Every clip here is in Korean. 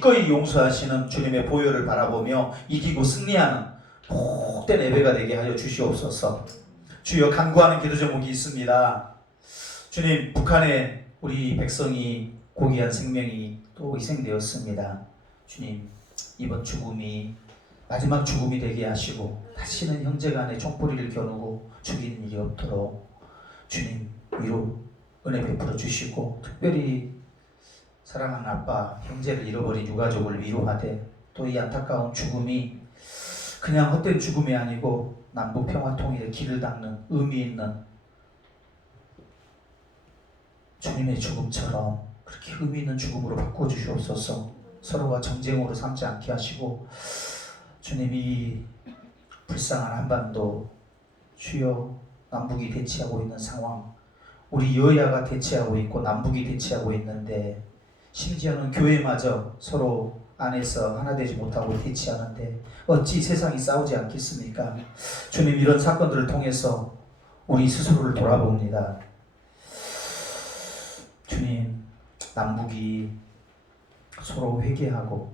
기꺼이 용서하시는 주님의 보혈을 바라보며 이기고 승리하는 복된 예배가 되게 하여 주시옵소서. 주여, 간구하는 기도 제목이 있습니다. 주님, 북한에 우리 백성이 고귀한 생명이 또 희생되었습니다. 주님, 이번 죽음이 마지막 죽음이 되게 하시고 다시는 형제간에 총뿌리를 겨누고 죽이는 일이 없도록 주님 위로 은혜 베풀어 주시고, 특별히 사랑하는 아빠, 형제를 잃어버린 유가족을 위로하되, 또 이 안타까운 죽음이 그냥 헛된 죽음이 아니고 남북 평화 통일의 길을 닦는 의미 있는 주님의 죽음처럼 그렇게 의미 있는 죽음으로 바꿔주시옵소서. 서로가 정쟁으로 삼지 않게 하시고, 주님이 불쌍한 한반도, 주여, 남북이 대치하고 있는 상황, 우리 여야가 대치하고 있고 남북이 대치하고 있는데, 심지어는 교회마저 서로 안에서 하나 되지 못하고 대치하는데 어찌 세상이 싸우지 않겠습니까? 주님, 이런 사건들을 통해서 우리 스스로를 돌아봅니다. 주님, 남북이 서로 회개하고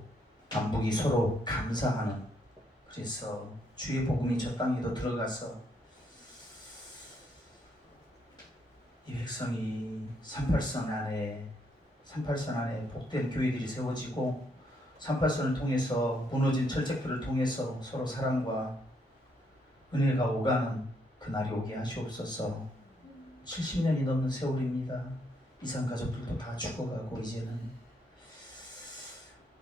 남북이 서로 감사하는, 그래서 주의 복음이 저 땅에도 들어가서 이 백성이 38선 안에 복된 교회들이 세워지고, 38선을 통해서 무너진 철책들을 통해서 서로 사랑과 은혜가 오가는 그날이 오게 하시옵소서. 70년이 넘는 세월입니다. 이산 가족들도 다 죽어가고, 이제는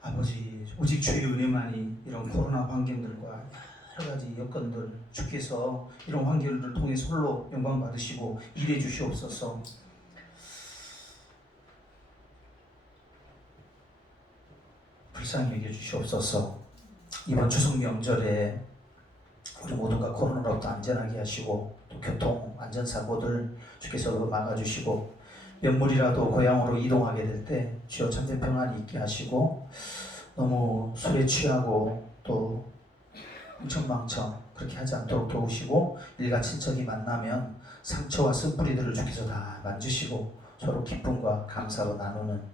아버지, 오직 주의 은혜만이 이런 코로나 환경들과 여러 가지 여건들, 주께서 이런 환경들을 통해 홀로 영광 받으시고 일해 주시옵소서. 불쌍히 여겨 주시옵소서. 이번 추석 명절에 우리 모두가 코로나로부터 안전하게 하시고, 또 교통 안전사고들 주께서 막아주시고, 몇물이라도 고향으로 이동하게 될 때 주여 참된 평안이 있게 하시고, 너무 술에 취하고 또 흥청망청 그렇게 하지 않도록 도우시고, 일가 친척이 만나면 상처와 쓴뿌리들을 주께서 다 만지시고 서로 기쁨과 감사로 나누는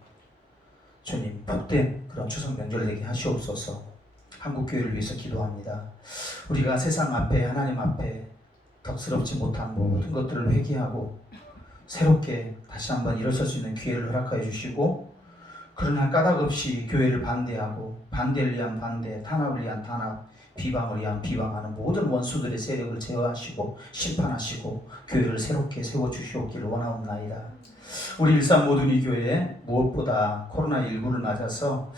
주님, 복된 그런 추석 명절 되게 하시옵소서. 한국교회를 위해서 기도합니다. 우리가 세상 앞에, 하나님 앞에 덕스럽지 못한 모든 것들을 회개하고 새롭게 다시 한번 일어설 수 있는 기회를 허락하여 주시고, 그러나 까닭없이 교회를 반대하고 반대를 위한 반대, 탄압을 위한 탄압, 비방을 위한 비방하는 모든 원수들의 세력을 제어하시고 심판하시고 교회를 새롭게 세워주시옵기를 원하옵나이다. 우리 일산 모든이 교회에 무엇보다 코로나19를 맞아서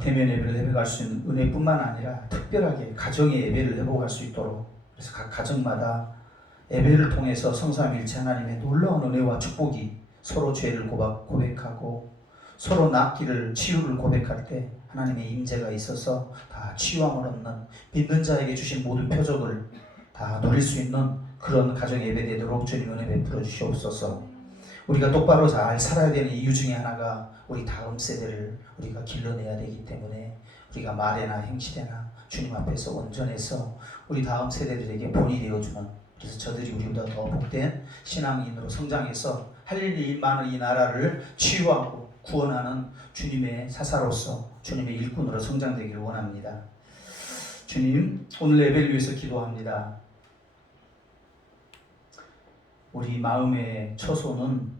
대면 예배를 회복할 수 있는 은혜뿐만 아니라 특별하게 가정의 예배를 회복할 수 있도록, 그래서 각 가정마다 예배를 통해서 성삼일체 하나님의 놀라운 은혜와 축복이, 서로 죄를 고백하고 서로 낫기를, 치유를 고백할 때 하나님의 임재가 있어서 다 치유함을 얻는, 믿는 자에게 주신 모든 표적을 다 누릴 수 있는 그런 가정 예배 되도록 주님 은혜 베풀어 주시옵소서. 우리가 똑바로 잘 살아야 되는 이유 중에 하나가 우리 다음 세대를 우리가 길러내야 되기 때문에, 우리가 말에나 행실에나 주님 앞에서 온전해서 우리 다음 세대들에게 본이 되어주는, 그래서 저들이 우리보다 더 복된 신앙인으로 성장해서 할 일이 많은 이 나라를 치유하고 구원하는 주님의 사사로서, 주님의 일꾼으로 성장되기를 원합니다. 주님, 오늘 예배를 위해서 기도합니다. 우리 마음의 처소는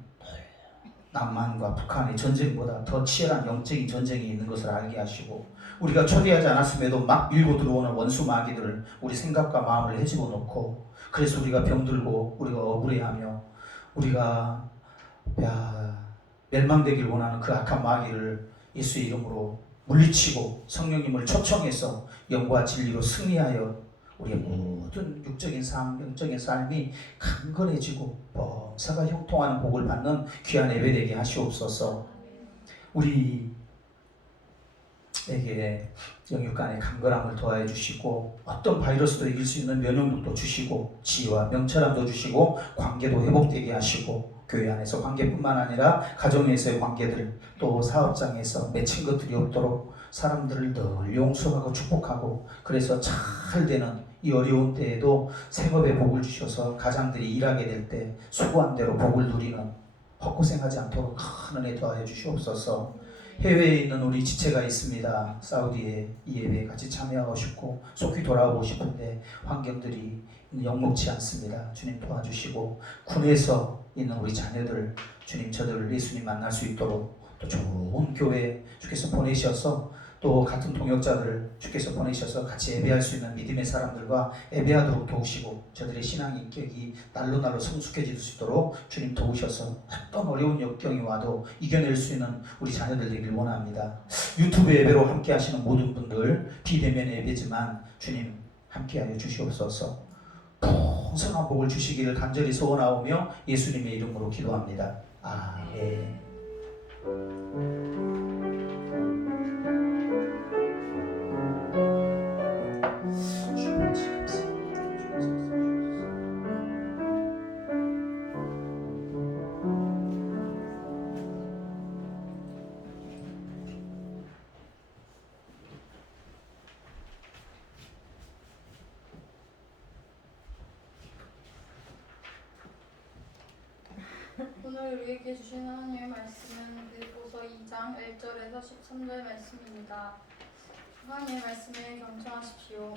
남한과 북한의 전쟁보다 더 치열한 영적인 전쟁이 있는 것을 알게 하시고, 우리가 초대하지 않았음에도 막 밀고 들어오는 원수 마귀들을 우리 생각과 마음을 헤집어 놓고, 그래서 우리가 병들고 우리가 억울해하며 우리가 멸망되길 원하는 그 악한 마귀를 예수의 이름으로 물리치고 성령님을 초청해서 영과 진리로 승리하여 우리의 모든 육적인 삶, 영적인 삶이 강건해지고 범사가 형통하는 복을 받는 귀한 예배 되게 하시옵소서. 우리에게 영육간의 강건함을 더하여 주시고, 어떤 바이러스도 이길 수 있는 면역력도 주시고, 지혜와 명철함도 주시고, 관계도 회복되게 하시고, 교회 안에서 관계뿐만 아니라 가정에서의 관계들, 또 사업장에서 맺힌 것들이 없도록 사람들을 늘 용서하고 축복하고, 그래서 잘 되는 이 어려운 때에도 생업에 복을 주셔서 가장들이 일하게 될 때 수고한 대로 복을 누리는, 헛고생하지 않도록 큰 은혜 더하여 주시옵소서. 해외에 있는 우리 지체가 있습니다. 사우디에 이 예배에 같이 참여하고 싶고 속히 돌아오고 싶은데 환경들이 영목치 않습니다. 주님 도와주시고 군에서 있는 우리 자녀들 주님 저들 예수님 만날 수 있도록 또 좋은 교회 주께서 보내셔서 또 같은 동역자들을 주께서 보내셔서 같이 예배할 수 있는 믿음의 사람들과 예배하도록 도우시고 저들의 신앙 인격이 날로 날로 성숙해질 수 있도록 주님 도우셔서 어떤 어려운 역경이 와도 이겨낼 수 있는 우리 자녀들 되길 원합니다. 유튜브 예배로 함께 하시는 모든 분들 비대면 예배지만 주님 함께하여 주시옵소서. 풍성한 복을 주시기를 간절히 소원하오며 예수님의 이름으로 기도합니다. 아멘. 오늘 우리에게 주신 하나님의 말씀은 빌보서 2장 1절에서 13절 말씀입니다. 하나님의 말씀에 경청하십시오.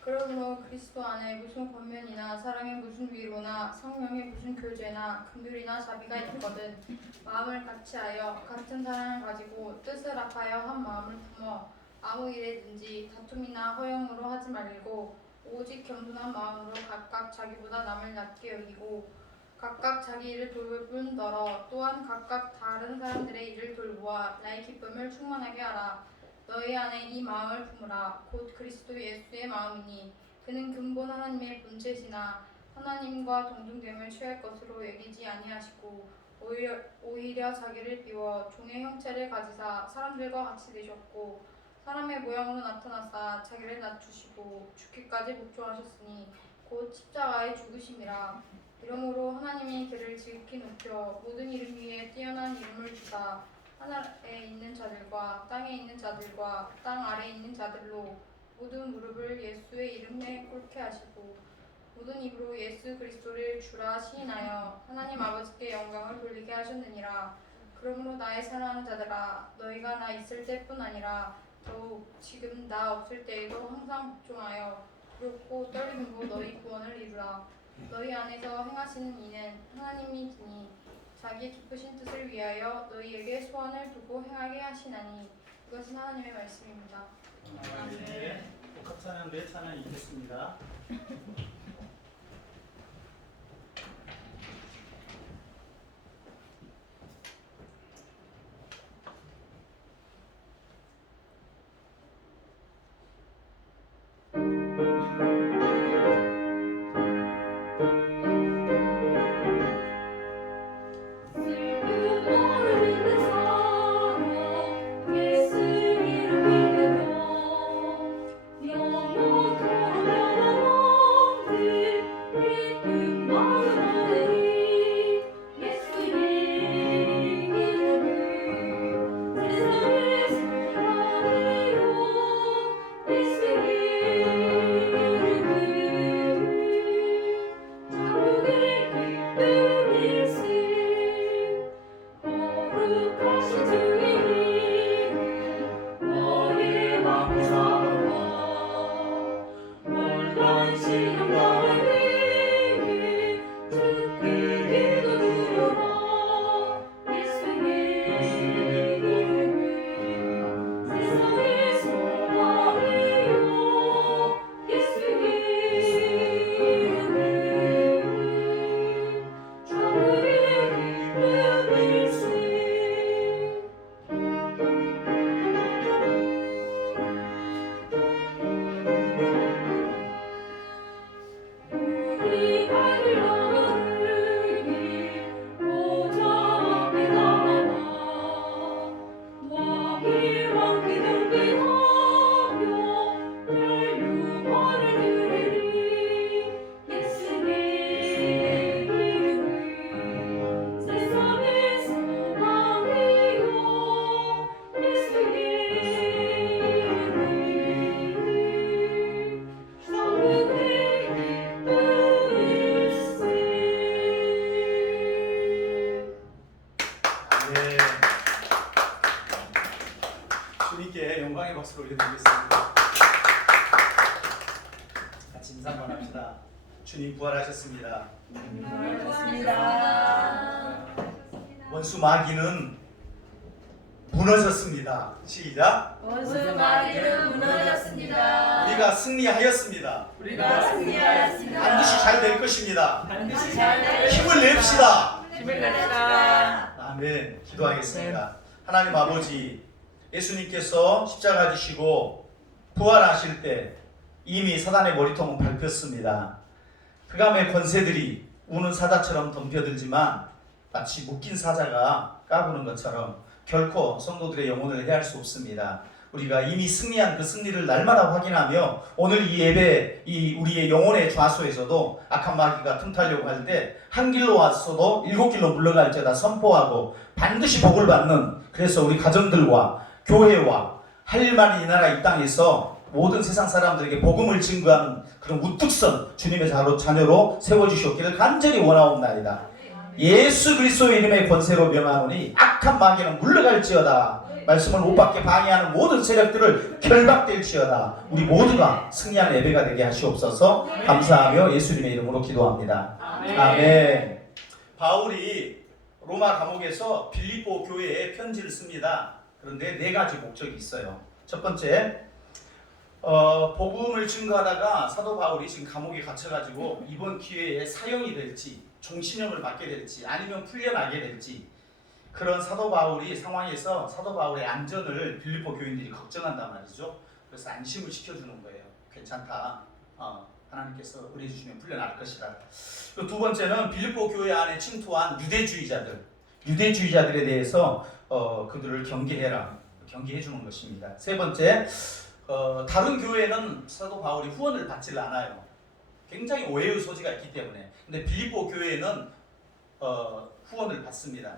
그러므로 그리스도 안에 무슨 권면이나 사랑의 무슨 위로나 성령의 무슨 교제나 긍휼이나 자비가 있거든 마음을 같이하여 같은 사랑을 가지고 뜻을 합하여 한 마음을 품어 아무 일에든지 다툼이나 허영으로 하지 말고 오직 겸손한 마음으로 각각 자기보다 남을 낮게 여기고 각각 자기 일을 돌볼 뿐더러 또한 각각 다른 사람들의 일을 돌보아 나의 기쁨을 충만하게 하라. 너희 안에 이 마음을 품으라. 곧 그리스도 예수의 마음이니 그는 근본 하나님의 본체시나 하나님과 동등됨을 취할 것으로 여기지 아니하시고 오히려 자기를 비워 종의 형체를 가지사 사람들과 같이 되셨고 사람의 모양으로 나타나사 자기를 낮추시고 죽기까지 복종하셨으니 곧 십자가에 죽으심이라. 이러므로 하나님이 그를 지극히 높여 모든 이름 위에 뛰어난 이름을 주사 하늘에 있는 자들과 땅에 있는 자들과 땅 아래에 있는 자들로 모든 무릎을 예수의 이름에 꿇게 하시고 모든 입으로 예수 그리스도를 주라 시인하여 하나님 아버지께 영광을 돌리게 하셨느니라. 그러므로 나의 사랑하는 자들아 너희가 나 있을 때뿐 아니라 더욱 지금 나 없을 때에도 항상 복종하여 그렇고 떨림으로 너희 구원을 이루라. 너희 안에서 행하시는 이는 하나님이시니 자기 기쁘신 뜻을 위하여 너희에게 소원을 두고 행하게 하시나니 이것은 하나님의 말씀입니다. 아멘. 복합 찬양 내 찬양 읽겠습니다. 예수 이름 믿으며 영원토록 주님께 영광의 박수를 올려드리겠습니다. 같이 인사 한번 합시다. 주님 부활하셨습니다. 원수 마귀는 무너졌습니다. 시작. 원수 마귀는 무너졌습니다. 우리가 승리하였습니다. 승리하였습니다. 반드시 잘 될 것입니다. 반드시 잘 힘을 냅시다. 힘을 냅시다. 아멘. 기도하겠습니다. 하나님 아버지, 예수님께서 십자가 지시고 부활하실 때 이미 사단의 머리통은 밟혔습니다. 흑암의 권세들이 우는 사자처럼 덤벼들지만 마치 묶인 사자가 까부는 것처럼 결코 성도들의 영혼을 해할 수 없습니다. 우리가 이미 승리한 그 승리를 날마다 확인하며 오늘 이 예배, 이 우리의 영혼의 좌소에서도 악한 마귀가 틈타려고 할 때 한 길로 왔어도 7길로 물러갈지어다 선포하고 반드시 복을 받는, 그래서 우리 가정들과 교회와 할 일만이 이 나라 이 땅에서 모든 세상 사람들에게 복음을 증거하는 그런 우뚝선 주님의 자녀로 세워주시옵기를 간절히 원하옵나이다. 예수 그리스도의 이름의 권세로 명하노니 악한 마귀는 물러갈지어다. 말씀을 못 받게 방해하는 모든 세력들을 결박될지어다. 우리 모두가 승리하는 예배가 되게 하시옵소서. 감사하며 예수님의 이름으로 기도합니다. 아멘. 바울이 로마 감옥에서 빌립보 교회에 편지를 씁니다. 그런데 4가지 목적이 있어요. 첫 번째, 복음을 증거하다가 사도 바울이 지금 감옥에 갇혀가지고 이번 기회에 사형이 될지 종신형을 받게 될지 아니면 풀려나게 될지, 그런 사도 바울이 상황에서 사도 바울의 안전을 빌립보 교인들이 걱정한단 말이죠. 그래서 안심을 시켜주는 거예요. 괜찮다. 하나님께서 은혜 주시면 풀려날 것이다. 또 두 번째는 빌립보 교회 안에 침투한 유대주의자들에 대해서 그들을 경계해 주는 것입니다. 세 번째, 다른 교회는 사도 바울이 후원을 받질 않아요. 굉장히 오해의 소지가 있기 때문에. 근데 빌립보 교회는 후원을 받습니다.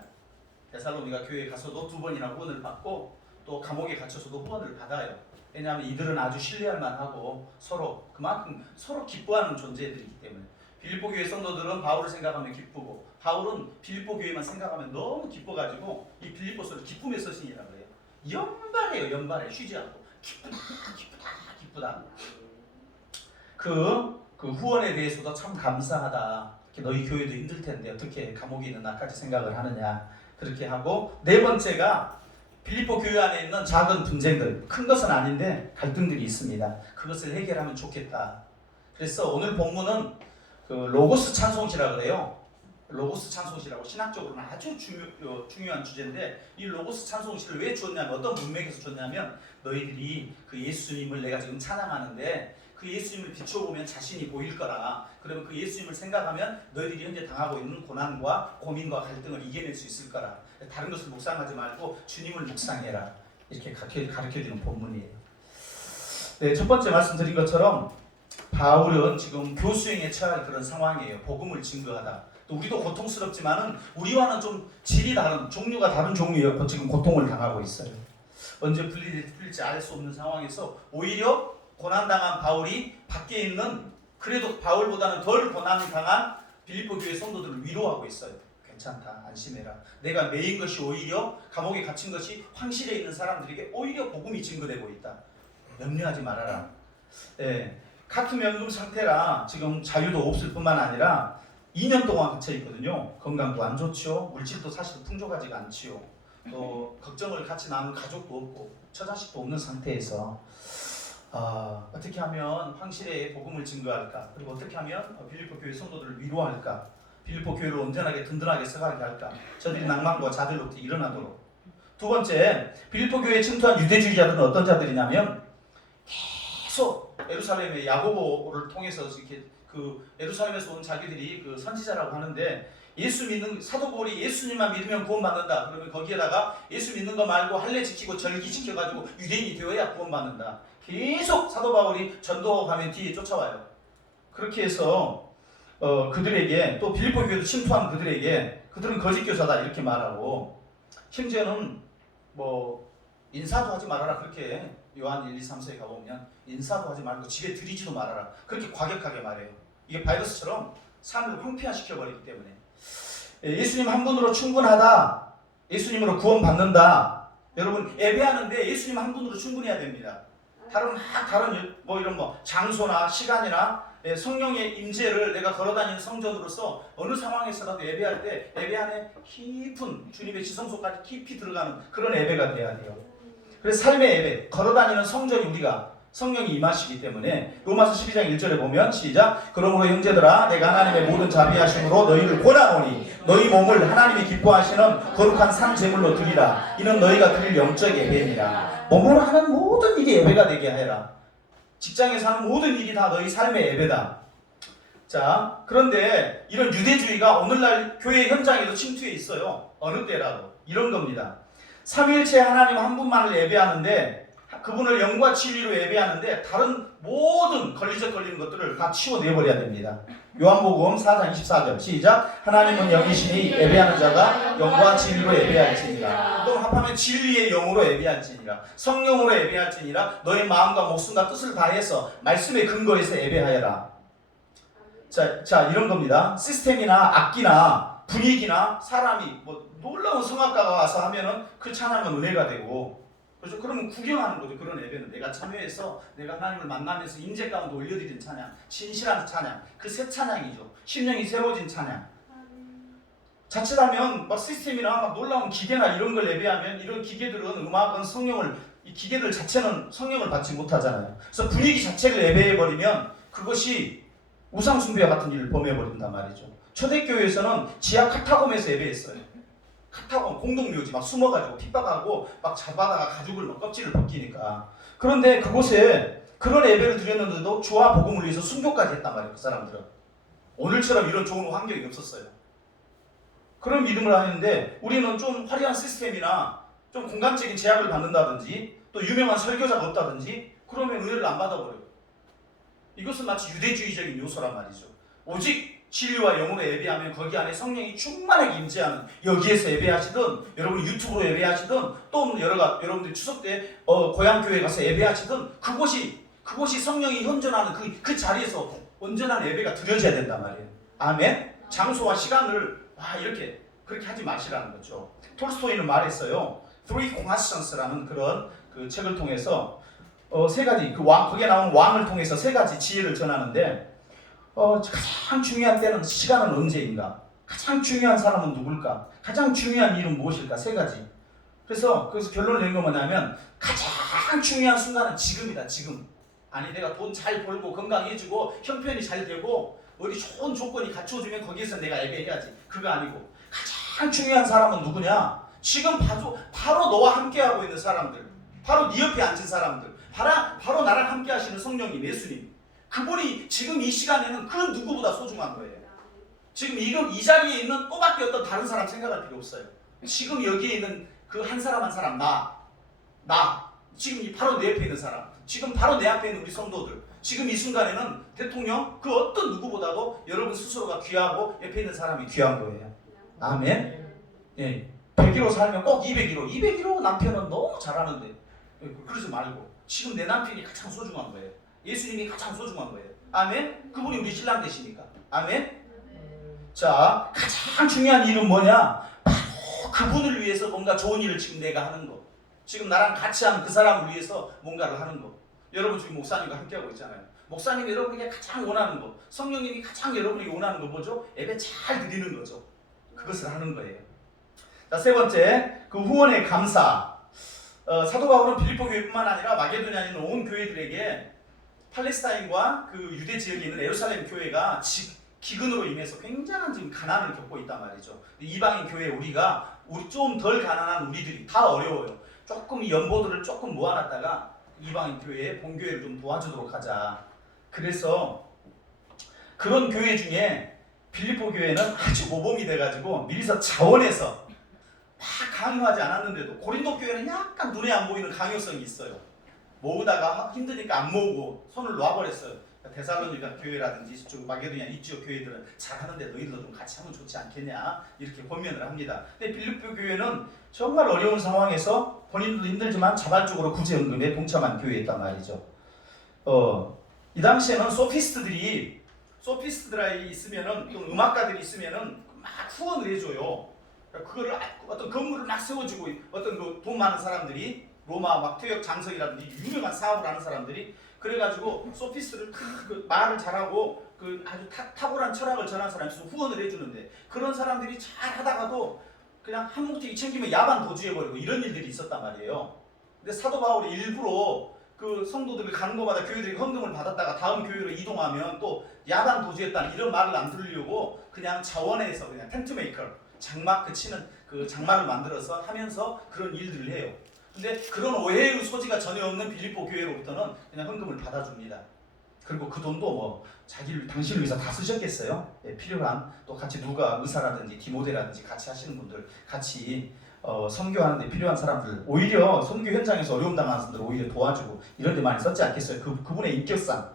데살로니가 교회에 가서도 2번이나 후원을 받고 또 감옥에 갇혀서도 후원을 받아요. 왜냐하면 이들은 아주 신뢰할 만하고 그만큼 서로 기뻐하는 존재들이기 때문에. 빌립보 교회 성도들은 바울을 생각하면 기쁘고 바울은 빌립보 교회만 생각하면 너무 기뻐가지고 이 빌립보서를 기쁨의 서신이라고 해요. 연발해 쉬지 않고 기쁘다. 그 후원에 대해서도 참 감사하다. 너희 교회도 힘들 텐데 어떻게 감옥에 있는 나까지 생각을 하느냐. 그렇게 하고, 4번째가 빌립보 교회 안에 있는 작은 분쟁들, 큰 것은 아닌데 갈등들이 있습니다. 그것을 해결하면 좋겠다. 그래서 오늘 본문은 그 로고스 찬송시라고 그래요. 로고스 찬송시라고 신학적으로는 아주 중요한 주제인데, 이 로고스 찬송시를 왜 줬냐면, 어떤 문맥에서 줬냐면, 너희들이 그 예수님을 내가 지금 찬양하는데 그 예수님을 비춰보면 자신이 보일 거라. 그러면 그 예수님을 생각하면 너희들이 현재 당하고 있는 고난과 고민과 갈등을 이겨낼 수 있을 거라. 다른 것을 묵상하지 말고 주님을 묵상해라. 이렇게 가르쳐주는 본문이에요. 네, 첫 번째 말씀드린 것처럼 바울은 지금 교수형에 처할 그런 상황이에요. 복음을 증거하다. 또 우리도 고통스럽지만은 우리와는 좀 질이 다른, 종류가 다른 종류의 지금 고통을 당하고 있어요. 언제 풀릴지 알 수 없는 상황에서 오히려 고난당한 바울이 밖에 있는, 그래도 바울보다는 덜 고난당한 빌립보 교회 성도들을 위로하고 있어요. 괜찮다, 안심해라. 내가 매인 것이 오히려 감옥에 갇힌 것이 황실에 있는 사람들에게 오히려 복음이 증거되고 있다. 염려하지 말아라. 예, 같은 연금 상태라 지금 자유도 없을 뿐만 아니라 2년 동안 갇혀 있거든요. 건강도 안 좋지요. 물질도 사실 풍족하지가 않지요. 또 걱정을 같이 나눌 가족도 없고 처자식도 없는 상태에서 어떻게 하면 황실에 복음을 증거할까? 그리고 어떻게 하면 빌립보 교회 성도들을 위로할까? 빌립보 교회를 온전하게 든든하게 서가게 할까? 저들이 낭만과 자들로부터 일어나도록. 두 번째, 빌립보 교회에 침투한 유대주의자들은 어떤 자들이냐면 계속 예루살렘의 야고보를 통해서 이렇게 그 예루살렘에서 온 자기들이 그 선지자라고 하는데, 예수 믿는 사도 바울이 예수님만 믿으면 구원받는다. 그러면 거기에다가 예수 믿는 거 말고 할례 지키고 절기 지켜가지고 유대인이 되어야 구원받는다. 계속 사도 바울이 전도하고 가면 뒤에 쫓아와요. 그렇게 해서 그들에게, 또 빌립보 교회도 침투한 그들에게 그들은 거짓 교사다 이렇게 말하고, 심지어는 뭐 인사도 하지 말아라. 그렇게 요한 1, 2, 3서에 가보면 인사도 하지 말고 집에 들이지도 말아라. 그렇게 과격하게 말해요. 이게 바이러스처럼 삶을 황폐화시켜버리기 때문에. 예수님 한 분으로 충분하다. 예수님으로 구원받는다. 여러분 예배하는데 예수님 한 분으로 충분해야 됩니다. 다른 이런 장소나 시간이나 성령의 임재를 내가 걸어다니는 성전으로서 어느 상황에서라도 예배할 때 예배 안에 깊은 주님의 지성소까지 깊이 들어가는 그런 예배가 돼야 돼요. 그래서 삶의 예배, 걸어다니는 성전이 우리가 성령이 임하시기 때문에 로마서 12장 1절에 보면 시작. 그러므로 형제들아 내가 하나님의 모든 자비하심으로 너희를 권하노니 너희 몸을 하나님이 기뻐하시는 거룩한 산 제물로 드리라. 이는 너희가 드릴 영적 예배니라. 몸으로 하는 모든 일이 예배가 되게 하라. 직장에서 하는 모든 일이 다 너희 삶의 예배다. 자, 그런데 이런 유대주의가 오늘날 교회 현장에도 침투해 있어요. 어느 때라도. 이런 겁니다. 삼위일체 하나님 한 분만을 예배하는데 그분을 영과 진리로 예배하는데 다른 모든 걸리는 것들을 다 치워내버려야 됩니다. 요한복음 4장 24절 시작. 하나님은 영이시니 예배하는 자가 영과 진리로 예배할지니라. 또 합하면 진리의 영으로 예배할지니라. 성령으로 예배할지니라. 너의 마음과 목숨과 뜻을 다해서 말씀의 근거에서 예배하여라. 자 이런 겁니다. 시스템이나 악기나 분위기나 사람이 놀라운 성악가가 와서 하면은 그 찬양은 은혜가 되고, 그렇죠? 그러면 구경하는 거죠. 그런 예배는 내가 참여해서 내가 하나님을 만나면서 임재 가운데 올려드린 찬양, 진실한 찬양, 그 새 찬양이죠. 심령이 새로워진 찬양. 자칫하면 시스템이나 놀라운 기계나 이런 걸 예배하면 이런 기계들은 음악은 이 기계들 자체는 성령을 받지 못하잖아요. 그래서 분위기 자체를 예배해버리면 그것이 우상숭배와 같은 일을 범해버린단 말이죠. 초대교회에서는 지하 카타콤에서 예배했어요. 카타콤 공동묘지 막 숨어가지고 핍박하고 막 잡아다가 가죽을 껍질을 벗기니까. 그런데 그곳에 그런 예배를 드렸는데도 주와 복음을 위해서 순교까지 했단 말이에요. 그 사람들은 오늘처럼 이런 좋은 환경이 없었어요. 그런 믿음을 하는데 우리는 좀 화려한 시스템이나 좀 공간적인 제약을 받는다든지 또 유명한 설교자가 없다든지 그러면 은혜를 안 받아버려요. 이것은 마치 유대주의적인 요소란 말이죠. 오직 진리와 영으로 예배하면 거기 안에 성령이 충만하게 임재하는, 여기에서 예배하시든 여러분이 유튜브로 예배하시든 또 여러분들이 추석 때 고향 교회 가서 예배하시든 그곳이 성령이 현존하는 그 자리에서 온전한 예배가 드려져야 된단 말이에요. 아멘. 장소와 시간을 그렇게 하지 마시라는 거죠. 톨스토이는 말했어요. Three Constant라는 그런 그 책을 통해서 세 가지 거기에 나온 왕을 통해서 세 가지 지혜를 전하는데 가장 중요한 때는 시간은 언제인가? 가장 중요한 사람은 누굴까? 가장 중요한 일은 무엇일까? 세 가지. 그래서 결론을 내는 건 뭐냐면 가장 중요한 순간은 지금이다. 지금. 아니 내가 돈 잘 벌고 건강해지고 형편이 잘 되고 어디 좋은 조건이 갖춰지면 거기에서 내가 예배해야지. 그거 아니고 가장 중요한 사람은 누구냐? 지금 바로 너와 함께하고 있는 사람들, 바로 네 옆에 앉은 사람들, 바로 나랑 함께 하시는 성령님, 예수님. 그분이 지금 이 시간에는 그 누구보다 소중한 거예요. 지금 이 자리에 있는 또밖에 어떤 다른 사람 생각할 필요 없어요. 지금 여기에 있는 그 한 사람 한 사람, 나 지금 바로 내 옆에 있는 사람, 지금 바로 내 앞에 있는 우리 성도들, 지금 이 순간에는 대통령 그 어떤 누구보다도 여러분 스스로가 귀하고 옆에 있는 사람이 귀한 거예요. 아멘. 예, 100kg 살면 꼭 200kg 남편은 너무 잘하는데 그러지 말고 지금 내 남편이 가장 소중한 거예요. 예수님이 가장 소중한 거예요. 아멘. 그분이 우리 신랑 되시니까. 아멘. 자, 가장 중요한 일은 뭐냐? 바로 그분을 위해서 뭔가 좋은 일을 지금 내가 하는 거. 지금 나랑 같이 하는 그 사람을 위해서 뭔가를 하는 거. 여러분 지금 목사님과 함께하고 있잖아요. 목사님이 여러분에게 가장 원하는 거, 성령님이 가장 여러분에게 원하는 거 뭐죠? 예배 잘 드리는 거죠. 그것을 하는 거예요. 자, 세 번째, 그 후원의 감사. 사도 바울은 빌립보 교회뿐만 아니라 마게도냐에 있는 온 교회들에게 팔레스타인과 그 유대 지역에 있는 예루살렘 교회가 기근으로 인해서 굉장한 지금 가난을 겪고 있단 말이죠. 이방인 교회 우리 좀 덜 가난한 우리들이 다 어려워요. 조금 이 연보들을 조금 모아놨다가 이방인 교회에 본교회를 좀 도와주도록 하자. 그래서 그런 교회 중에 빌립보 교회는 아주 모범이 돼가지고 미리서 자원해서 막 강요하지 않았는데도 고린도 교회는 약간 눈에 안 보이는 강요성이 있어요. 모으다가 힘드니까 안 모으고 손을 놔버렸어요. 데살로니가 교회라든지 저 마게도냐 이쪽 교회들은 잘하는데 너희들도 좀 같이 하면 좋지 않겠냐 이렇게 권면을 합니다. 근데 빌립보 교회는 정말 어려운 상황에서 본인들도 힘들지만 자발적으로 구제연금에 동참한 교회였단 말이죠. 이 당시에는 소피스트들이 있으면은 또 음악가들이 있으면은 막 후원을 해줘요. 그거를 어떤 건물을 막 세워주고 어떤 그 돈 많은 사람들이 로마 막 퇴역 장성이라든지 유명한 사업을 하는 사람들이 그래가지고 소피스를 그 말을 잘하고 그 아주 탁월한 철학을 전한 사람이 있어서 후원을 해주는데 그런 사람들이 잘 하다가도 그냥 한 뭉튀기 챙기면 야반 도주해버리고 이런 일들이 있었단 말이에요. 근데 사도 바울이 일부러 그 성도들을 가는 곳마다 교회들이 헌금을 받았다가 다음 교회로 이동하면 또 야반 도주했다는 이런 말을 안 들으려고 그냥 자원에서 그냥 텐트 메이커 장막 그치는 그 장막을 만들어서 하면서 그런 일들을 해요. 근데 그런 오해의 소지가 전혀 없는 빌립보 교회로부터는 그냥 헌금을 받아줍니다. 그리고 그 돈도 뭐 당신을 위해서 다 쓰셨겠어요? 예, 필요한 또 같이 누가 의사라든지 디모데라든지 같이 하시는 분들 같이 선교하는데 필요한 사람들 오히려 선교 현장에서 어려움 당하는 사람들 오히려 도와주고 이런 데 많이 썼지 않겠어요? 그분의 인격상.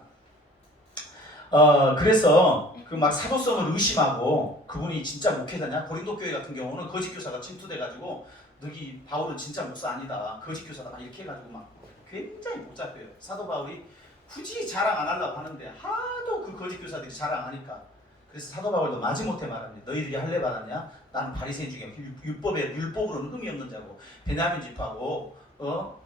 그래서 그 막 사도성을 의심하고 그분이 진짜 목회자냐? 고린도 교회 같은 경우는 거짓 교사가 침투돼가지고 너기 바울은 진짜 목사 아니다. 거짓 교사다 막 이렇게 해가지고 막 굉장히 복잡해요. 사도 바울이 굳이 자랑 안 하려고 하는데 하도 그 거짓 교사들이 자랑하니까 그래서 사도 바울도 마지못해 말합니다. 너희들이 할례 받았냐? 나는 바리새인 중에 율법으로는 흠이 없는 자고 베냐민 집하고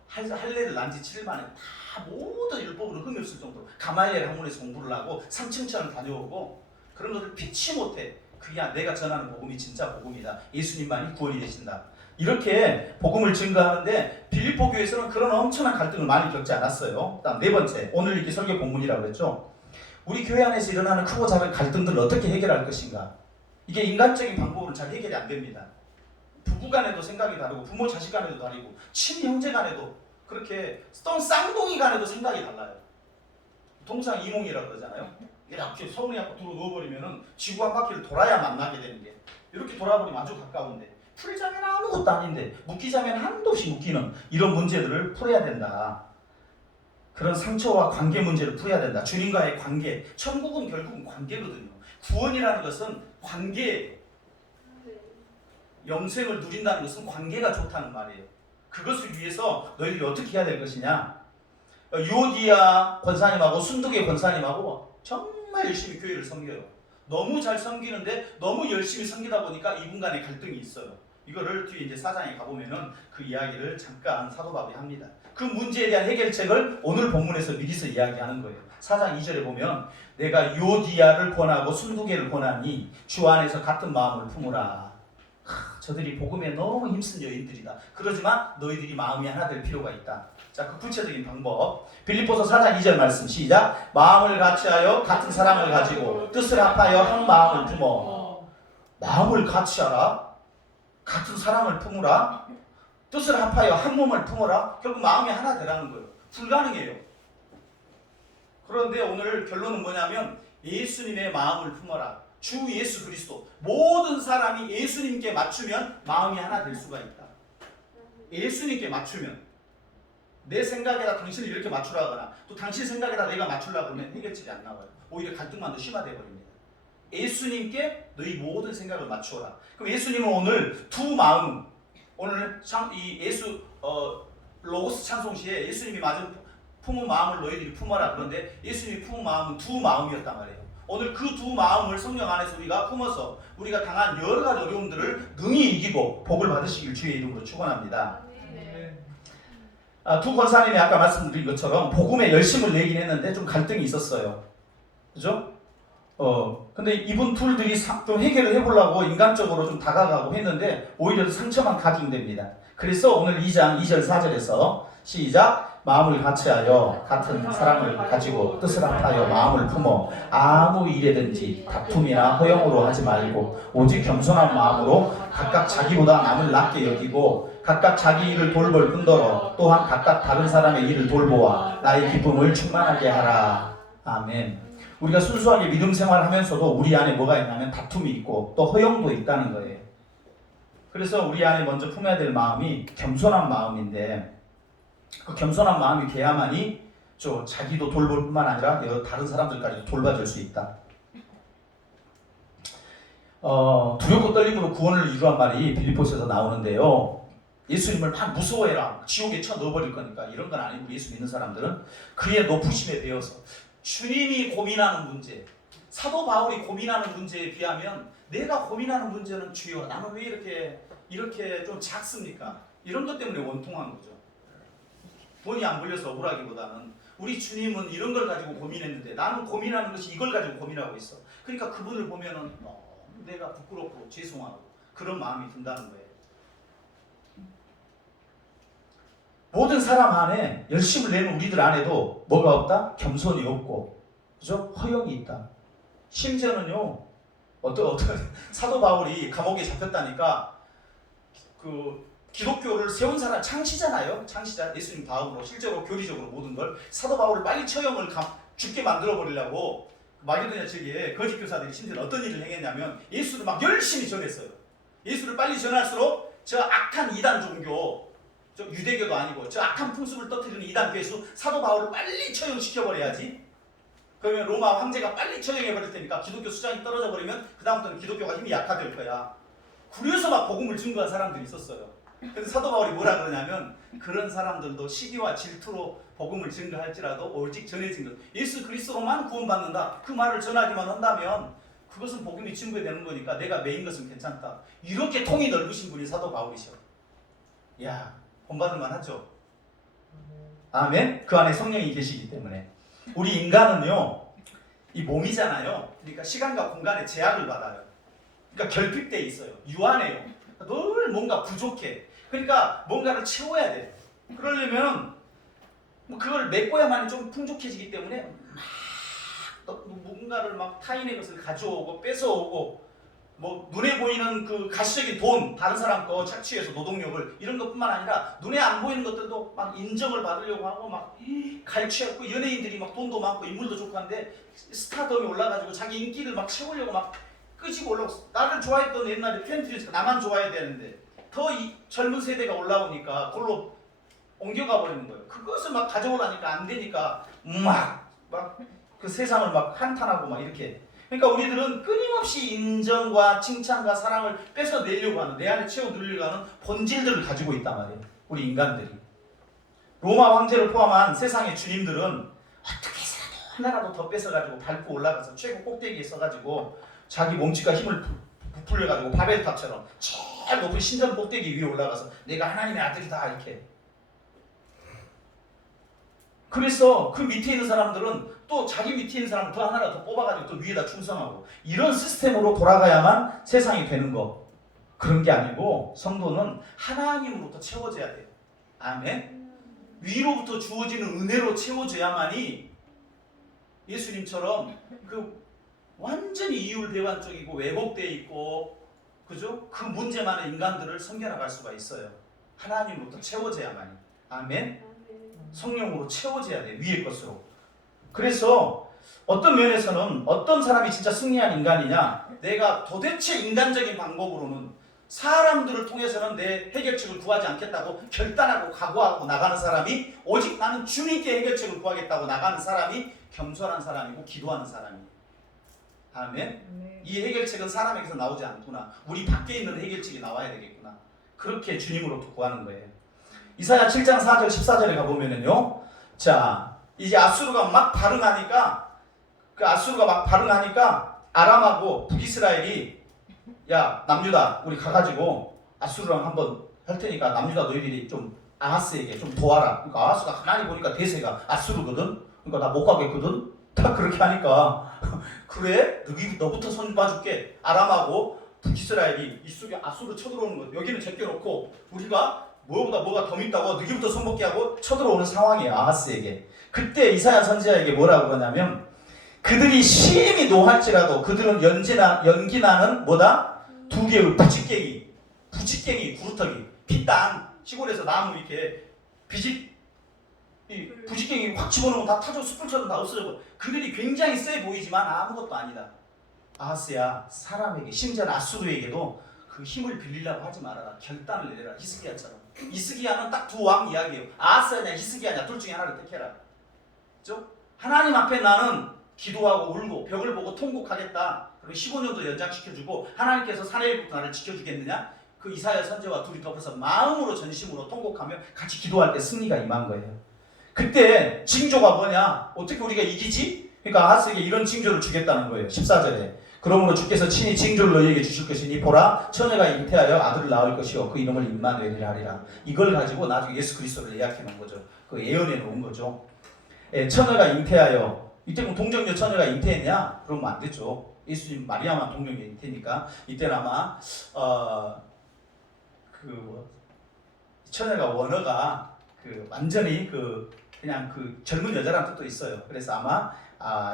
할례를 난 지 7일 만에 다 모든 율법으로 흠이 없을 정도로 가말리엘 학문에서 공부를 하고 삼층천을 다녀오고 그런 것을 피치 못해. 그게 내가 전하는 복음이 진짜 복음이다. 예수님만이 구원이 되신다. 이렇게 복음을 증거하는데 빌립보 교회에서는 그런 엄청난 갈등을 많이 겪지 않았어요. 그다음 네 번째, 오늘 이렇게 설교 본문이라고 그랬죠. 우리 교회 안에서 일어나는 크고 작은 갈등들을 어떻게 해결할 것인가. 이게 인간적인 방법으로 잘 해결이 안 됩니다. 부부 간에도 생각이 다르고 부모 자식 간에도 다르고 친형제 간에도 그렇게 쌍둥이 간에도 생각이 달라요. 동상 이몽이라고 그러잖아요. 이렇게 서운해 갖고 들어 넣어버리면은 지구 한 바퀴를 돌아야 만나게 되는 게 이렇게 돌아버리면 아주 가까운데 풀자면 아무것도 아닌데 묶이자면 한도 없이 묶이는 이런 문제들을 풀어야 된다. 그런 상처와 관계 문제를 풀어야 된다. 주님과의 관계. 천국은 결국은 관계거든요. 구원이라는 것은 관계. 영생을 누린다는 것은 관계가 좋다는 말이에요. 그것을 위해서 너희들이 어떻게 해야 될 것이냐. 유오디아 권사님하고 순두계 권사님하고 정말 열심히 교회를 섬겨요. 너무 잘 섬기는데 너무 열심히 섬기다 보니까 이분 간의 갈등이 있어요. 이거를 뒤에 이제 4장에 가보면은 그 이야기를 잠깐 사도 바울이 합니다. 그 문제에 대한 해결책을 오늘 본문에서 미리서 이야기하는 거예요. 4장 2절에 보면 내가 유오디아를 권하고 순두계를 권하니 주 안에서 같은 마음을 품으라. 저들이 복음에 너무 힘쓴 여인들이다. 그러지만 너희들이 마음이 하나 될 필요가 있다. 자, 그 구체적인 방법. 빌립보서 4장 2절 말씀 시작. 마음을 같이하여 같은 사랑을 가지고 뜻을 합하여 한 마음을 품어. 마음을 같이하라. 같은 사랑을 품으라. 뜻을 합하여 한 몸을 품어라. 결국 마음이 하나 되라는 거예요. 불가능해요. 그런데 오늘 결론은 뭐냐면 예수님의 마음을 품어라. 주 예수 그리스도. 모든 사람이 예수님께 맞추면 마음이 하나 될 수가 있다. 예수님께 맞추면 내 생각에다 당신을 이렇게 맞추라 하거나 또 당신 생각에다 내가 맞추려고 하면 해결책이 안 나와요. 오히려 갈등만 더 심화되어 버립니다. 예수님께 너희 모든 생각을 맞추어라. 그럼 예수님은 오늘 두 마음, 오늘 이 예수 로고스 찬송시에 예수님이 품은 마음을 너희들이 품어라. 그런데 예수님이 품은 마음은 두 마음이었단 말이에요. 오늘 그 두 마음을 성령 안에서 우리가 품어서 우리가 당한 여러 가지 어려움들을 능히 이기고 복을 받으시길 주의 이름으로 축원합니다. 두 권사님이 아까 말씀드린 것처럼 복음에 열심을 내긴 했는데 좀 갈등이 있었어요. 그죠? 근데 이분 둘들이 좀 해결을 해보려고 인간적으로 좀 다가가고 했는데 오히려 상처만 각인됩니다. 그래서 오늘 2장 2절 4절에서 시작. 마음을 같이하여 같은 사랑을 가지고 뜻을 합하여 마음을 품어 아무 일에든지 다툼이나 허영으로 하지 말고 오직 겸손한 마음으로 각각 자기보다 남을 낮게 여기고 각각 자기 일을 돌볼 뿐더러 또한 각각 다른 사람의 일을 돌보아 나의 기쁨을 충만하게 하라. 아멘. 우리가 순수하게 믿음 생활하면서도 우리 안에 뭐가 있냐면 다툼이 있고 또 허영도 있다는 거예요. 그래서 우리 안에 먼저 품어야 될 마음이 겸손한 마음인데 그 겸손한 마음이 돼야만이 자기도 돌볼 뿐만 아니라 다른 사람들까지도 돌봐줄 수 있다. 두렵고 떨림으로 구원을 이루란 말이 빌립보서에서 나오는데요. 예수님을 막 무서워해라. 지옥에 쳐 넣어버릴 거니까 이런 건 아니고 예수 믿는 사람들은 그의 높으심에 대해서 주님이 고민하는 문제, 사도 바울이 고민하는 문제에 비하면 내가 고민하는 문제는 주여 나는 왜 이렇게 좀 작습니까? 이런 것 때문에 원통한 거죠. 돈이 안 벌려서 억울하기보다는 우리 주님은 이런 걸 가지고 고민했는데 나는 고민하는 것이 이걸 가지고 고민하고 있어. 그러니까 그분을 보면은 내가 부끄럽고 죄송하고 그런 마음이 든다는 거예요. 모든 사람 안에 열심을 내는 우리들 안에도 뭐가 없다? 겸손이 없고, 그죠? 허영이 있다. 심지어는요, 어떤 사도 바울이 감옥에 잡혔다니까 그 기독교를 세운 사람 창시잖아요. 창시자 예수님 다음으로 실제로 교리적으로 모든 걸 사도 바울을 빨리 처형을 죽게 만들어 버리려고 마게도냐 지역에 거짓 교사들이 심지어 어떤 일을 행했냐면 예수를 막 열심히 전했어요. 예수를 빨리 전할수록 저 악한 이단 종교, 저 유대교도 아니고 저 악한 풍습을 떠뜨리는 이단 괴수 사도 바울을 빨리 처형시켜 버려야지. 그러면 로마 황제가 빨리 처형해 버릴 테니까 기독교 수장이 떨어져 버리면 그 다음부터는 기독교가 힘이 약화될 거야. 그래서 막 복음을 증거한 사람들이 있었어요. 그래서 사도 바울이 뭐라 그러냐면 그런 사람들도 시기와 질투로 복음을 증거할지라도 오직 전해진 것 예수 그리스도로만 구원받는다 그 말을 전하기만 한다면 그것은 복음이 증거되는 거니까 내가 매인 것은 괜찮다. 이렇게 통이 넓으신 분이 사도 바울이셔. 야, 본받을 만하죠. 아멘. 그 안에 성령이 계시기 때문에 우리 인간은요 이 몸이잖아요. 그러니까 시간과 공간의 제약을 받아요. 그러니까 결핍돼 있어요. 유한해요. 늘 뭔가 부족해. 그러니까 뭔가를 채워야 돼. 그러려면 그걸 메꿔야만 좀 풍족해지기 때문에 막 뭔가를 막 타인의 것을 가져오고 뺏어오고 뭐 눈에 보이는 그 가시적인 돈, 다른 사람 거 착취해서 노동력을 이런 것뿐만 아니라 눈에 안 보이는 것들도 막 인정을 받으려고 하고 막 갈취하고 연예인들이 막 돈도 많고 인물도 좋고 한데 스타덤이 올라가지고 자기 인기를 막 채우려고 막 끄집어 올라오고 나를 좋아했던 옛날에 팬들이 나만 좋아해야 되는데 더 이 젊은 세대가 올라오니까 그걸로 옮겨가 버리는 거예요. 그것을 막 가져오라니까 안 되니까 막 그 세상을 막 한탄하고 막 이렇게. 그러니까 우리들은 끊임없이 인정과 칭찬과 사랑을 뺏어내려고 하는 내 안에 채워 누리려고 하는 본질들을 가지고 있단 말이에요. 우리 인간들이. 로마 황제를 포함한 세상의 주님들은 어떻게 해서라도 하나라도 더 뺏어가지고 밟고 올라가서 최고 꼭대기에 서가지고 자기 몸짓과 힘을 부풀려가지고 바벨탑처럼 제일 높은 신전 꼭대기 위에 올라가서 내가 하나님의 아들이다 이렇게. 그래서 그 밑에 있는 사람들은 또 자기 밑에 있는 사람을 더 하나라도 더 뽑아가지고 또 위에다 충성하고 이런 시스템으로 돌아가야만 세상이 되는 거. 그런 게 아니고 성도는 하나님으로부터 채워져야 돼요. 아멘. 위로부터 주어지는 은혜로 채워져야만이 예수님처럼 그 완전히 이율배반적이고 왜곡되어 있고 그죠? 그 문제만의 인간들을 섬겨나갈 수가 있어요. 하나님으로부터 채워져야만이. 아멘. 성령으로 채워져야 돼. 위의 것으로. 그래서 어떤 면에서는 어떤 사람이 진짜 승리한 인간이냐, 내가 도대체 인간적인 방법으로는 사람들을 통해서는 내 해결책을 구하지 않겠다고 결단하고 각오하고 나가는 사람이 오직 나는 주님께 해결책을 구하겠다고 나가는 사람이 겸손한 사람이고 기도하는 사람이에요. 아멘. 이 해결책은 사람에게서 나오지 않구나. 우리 밖에 있는 해결책이 나와야 되겠구나. 그렇게 주님으로부터 구하는 거예요. 이사야 7장 4절 14절에 가보면은요. 자, 이제 아수르가 막 발흥하니까 아람하고 북이스라엘이 야 남유다 우리 가가지고 아수르랑 한번 할 테니까 남유다 너희들이 좀 아하스에게 좀 도와라. 그러니까 아하스가 가만히 보니까 대세가 아수르거든. 그러니까 나 못 가겠거든. 딱 그렇게 하니까 그래 너부터 손 봐줄게. 아람하고 북이스라엘이 이쪽에 아수르 쳐들어오는 거 여기는 제껴놓고 우리가 뭐가 더 밉다고 너희부터 손먹게 하고 쳐들어오는 상황이에요. 아하스에게. 그때 이사야 선지자에게 뭐라고 그러냐면 그들이 심히 노할지라도 그들은 연기나는 뭐다? 두 개의 부직갱이 구루터기 피땅 시골에서 나무 이렇게 부직갱이 확 집어넣으면 다 타져 숯불처럼 다 없어져. 그들이 굉장히 세 보이지만 아무것도 아니다. 아하스야 사람에게 심지어 아수르에게도 그 힘을 빌리려고 하지 말아라. 결단을 내려라. 히스기야처럼. 히스기야는 딱 두 왕 이야기예요. 아하스냐 히스기야냐 둘 중에 하나를 택해라. 그죠? 하나님 앞에 나는 기도하고 울고 벽을 보고 통곡하겠다. 그리고 15년도 연장시켜주고 하나님께서 사내일부터 나를 지켜주겠느냐? 그 이사야 선지자와 둘이 덮어서 마음으로 전심으로 통곡하며 같이 기도할 때 승리가 임한 거예요. 그때 징조가 뭐냐? 어떻게 우리가 이기지? 그러니까 아하스에게 이런 징조를 주겠다는 거예요. 14절에 그러므로 주께서 친히 징조를 너희에게 주실 것이니 보라 처녀가 잉태하여 아들을 낳을 것이요 그 이름을 임마누엘이라 하리라. 이걸 가지고 나중에 예수 그리스도를 예약해 놓은 거죠. 그 예언해 놓은 거죠. 처녀가 ing태하여 이때 뭐 동정녀 처녀가 잉태했냐? 그러면 안 되죠. 예수님 마리아만 동정녀 잉태니까 이때는 아마 처녀가 원어가 완전히 그냥 젊은 여자라는 뜻도 있어요. 그래서 아마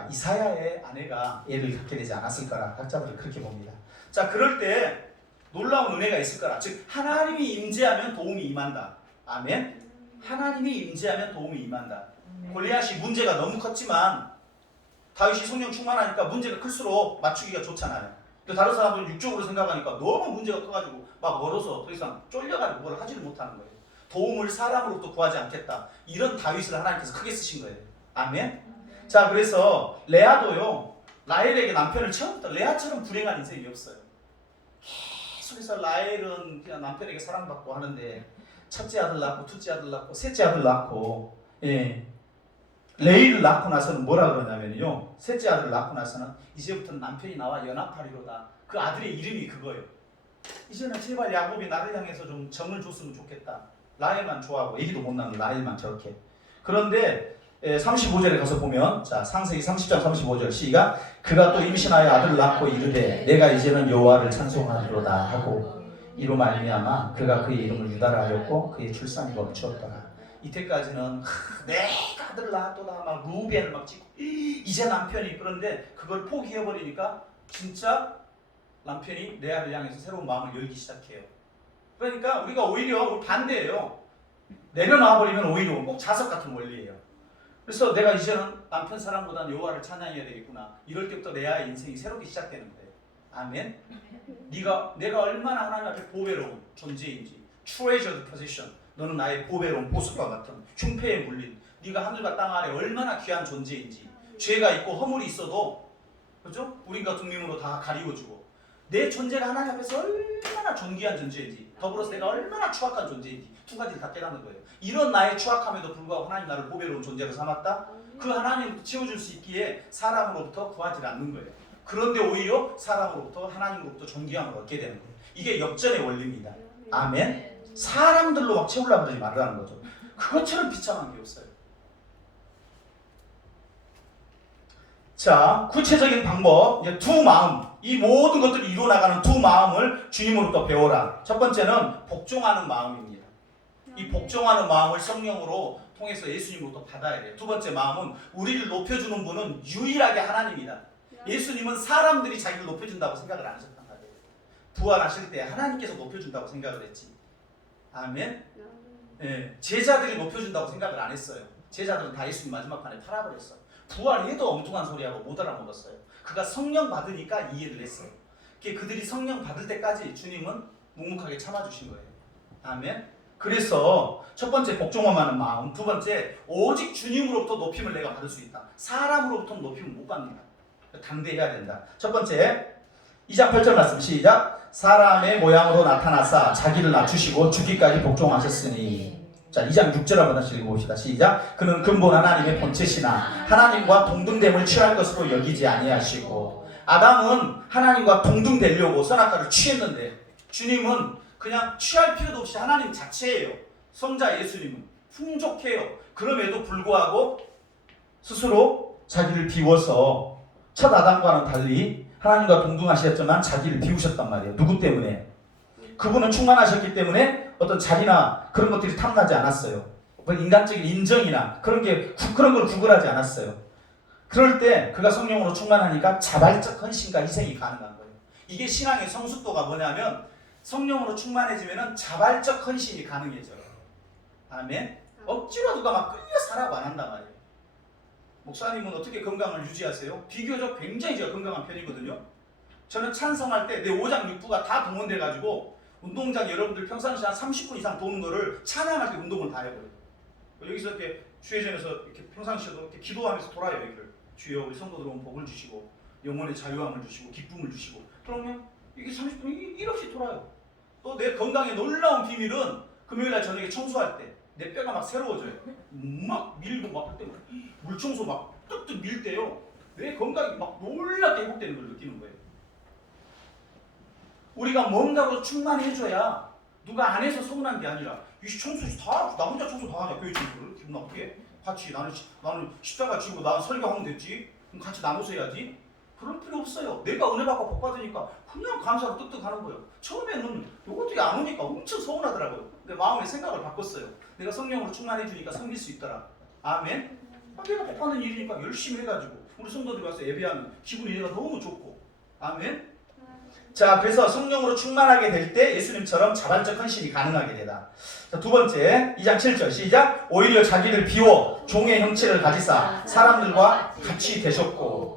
이사야의 아내가 애를 갖게 되지 않았을 거라 학자들은 그렇게 봅니다. 자, 그럴 때 놀라운 은혜가 있을 거라. 즉 하나님이 임재하면 도움이 임한다. 아멘. 하나님이 임재하면 도움이 임한다. 골리앗이 문제가 너무 컸지만 다윗이 성령 충만하니까 문제가 클수록 맞추기가 좋잖아요. 근데 다른 사람들은 육적으로 생각하니까 너무 문제가 커가지고 막 멀어서 더 이상 쫄려가지고 뭘 하지를 못하는 거예요. 도움을 사람으로부터 구하지 않겠다. 이런 다윗을 하나님께서 크게 쓰신 거예요. 아멘. 자, 그래서 레아도요 라헬에게 남편을 처음부터 레아처럼 불행한 인생이 없어요. 계속해서 라헬은 그냥 남편에게 사랑받고 하는데 첫째 아들 낳고 둘째 아들 낳고 셋째 아들 낳고 레이를 낳고 나서는 뭐라 그러냐면요, 셋째 아들을 낳고 나서는 이제부터는 남편이 나와 연합하리로다. 그 아들의 이름이 그거예요. 이제는 제발 야곱이 나를 향해서 좀 정을 줬으면 좋겠다. 라헬만 좋아하고 애기도 못 낳는 라헬만 저렇게. 그런데 35절에 가서 보면, 자, 창세기 30장 35절 시작. 그가 또 임신하여 아들을 낳고 이르되 내가 이제는 여호와를 찬송하리로다 하고 이로 말미암아 그가 그의 이름을 유다라 하였고 그의 출산이 멈추었더라. 이때까지는 내가 아들을 낳았도다 막 루벤을 막 찍고 이제 남편이, 그런데 그걸 포기해버리니까 진짜 남편이 레아를 향해서 새로운 마음을 열기 시작해요. 그러니까 우리가 오히려 반대예요. 내려놔버리면 오히려 꼭 자석 같은 원리예요. 그래서 내가 이제는 남편 사랑보다는 여호와를 찬양해야 되겠구나. 이럴 때부터 레아의 인생이 새롭게 시작되는 거예요. 아멘. 내가 얼마나 하나님 앞에 보배로운 존재인지, treasured position. 너는 나의 보배로운 보석과 같은 흉패에 물린, 네가 하늘과 땅 아래 얼마나 귀한 존재인지, 죄가 있고 허물이 있어도 그렇죠? 우리 같은 믿음으로 다 가리워주고, 내 존재가 하나님 앞에서 얼마나 존귀한 존재인지, 더불어서 내가 얼마나 추악한 존재인지 두 가지를 다 깨닫는 거예요. 이런 나의 추악함에도 불구하고 하나님 나를 보배로운 존재로 삼았다. 그 하나님부터 채워줄 수 있기에 사람으로부터 구하지 않는 거예요. 그런데 오히려 사람으로부터 하나님으로부터 존귀함을 얻게 되는 거예요. 이게 역전의 원리입니다. 아멘. 사람들로 막 채우려고 그러지 말라는 거죠. 그것처럼 비참한 게 없어요. 자, 구체적인 방법, 이제 두 마음, 이 모든 것들을 이루어나가는 두 마음을 주님으로부터 배워라. 첫 번째는 복종하는 마음입니다. 이 복종하는 마음을 성령으로 통해서 예수님으로부터 받아야 돼요. 두 번째 마음은 우리를 높여주는 분은 유일하게 하나님이다. 예수님은 사람들이 자기를 높여준다고 생각을 안 하셨단 말이에요. 부활하실 때 하나님께서 높여준다고 생각을 했지. 아멘. 네, 제자들이 높여준다고 생각을 안 했어요. 제자들은 다 예수님 마지막 판에 팔아버렸어. 부활해도 엉뚱한 소리하고 못 알아먹었어요. 그가 성령 받으니까 이해를 했어요. 그들이 성령 받을 때까지 주님은 묵묵하게 참아주신 거예요. 아멘. 그래서 첫 번째 복종하는 마음, 두 번째 오직 주님으로부터 높임을 내가 받을 수 있다. 사람으로부터는 높임을 못 받는다. 담대해야 된다. 첫 번째 2장 8절 말씀 시작. 사람의 모양으로 나타나사 자기를 낮추시고 죽기까지 복종하셨으니. 자, 2장 6절 한번 다시 읽어봅시다. 시작. 그는 근본 하나님의 본체시나 하나님과 동등됨을 취할 것으로 여기지 아니하시고. 아담은 하나님과 동등되려고 선악과를 취했는데 주님은 그냥 취할 필요도 없이 하나님 자체예요. 성자 예수님은 풍족해요. 그럼에도 불구하고 스스로 자기를 비워서 첫 아담과는 달리 하나님과 동등하셨지만 자기를 비우셨단 말이에요. 누구 때문에? 그분은 충만하셨기 때문에 어떤 자리나 그런 것들이 탐나지 않았어요. 인간적인 인정이나 그런 걸 구걸하지 않았어요. 그럴 때 그가 성령으로 충만하니까 자발적 헌신과 희생이 가능한 거예요. 이게 신앙의 성숙도가 뭐냐면 성령으로 충만해지면 자발적 헌신이 가능해져요. 아멘. 억지로 누가 막 끌려 살라고 안 한단 말이에요. 목사님은 어떻게 건강을 유지하세요? 비교적 굉장히 제가 건강한 편이거든요. 저는 찬성할 때 내 오장 육부가 다 동원돼가지고 운동장 여러분들 평상시에 한 30분 이상 도는 거를 찬양할 때 운동을 다 해버려요. 여기서 이렇게 주회전에서 이렇게 평상시에도 이렇게 기도하면서 돌아요. 여기를 주여 우리 성도들 오면 복을 주시고 영혼의 자유함을 주시고 기쁨을 주시고. 그러면 이게 30분이 일없이 돌아요. 또 내 건강의 놀라운 비밀은 금요일날 저녁에 청소할 때 내 뼈가 막 새로워져요. 막 밀고 막 할 때 물청소 막 뚝뚝 밀 때요. 내 건강이 막 놀랍게 회복되는 걸 느끼는 거예요. 우리가 뭔가로 충만해줘야 누가 안 해서 서운한 게 아니라 이 청소 다 나 혼자 청소 다 하냐 교회 청소를 기분 나쁘게 같이 나는 십자가 지고 나는 설교하면 됐지 그럼 같이 나눠서 해야지 그럴 필요 없어요. 내가 은혜 받고 복 받으니까 그냥 감사로 뜩뜩하는 거예요. 처음에는 이것들이 안 오니까 엄청 서운하더라고요. 근데 마음의 생각을 바꿨어요. 내가 성령으로 충만해 주니까 섬길 수 있더라. 아멘. 내가 복 받는 일이니까 열심히 해가지고 우리 성도들이 와서 예배하면 기분이 내가 너무 좋고 아멘. 자, 그래서 성령으로 충만하게 될 때 예수님처럼 자발적 헌신이 가능하게 되다. 자, 두 번째 2장 7절 시작. 오히려 자기를 비워 종의 형체를 가지사 사람들과 같이 되셨고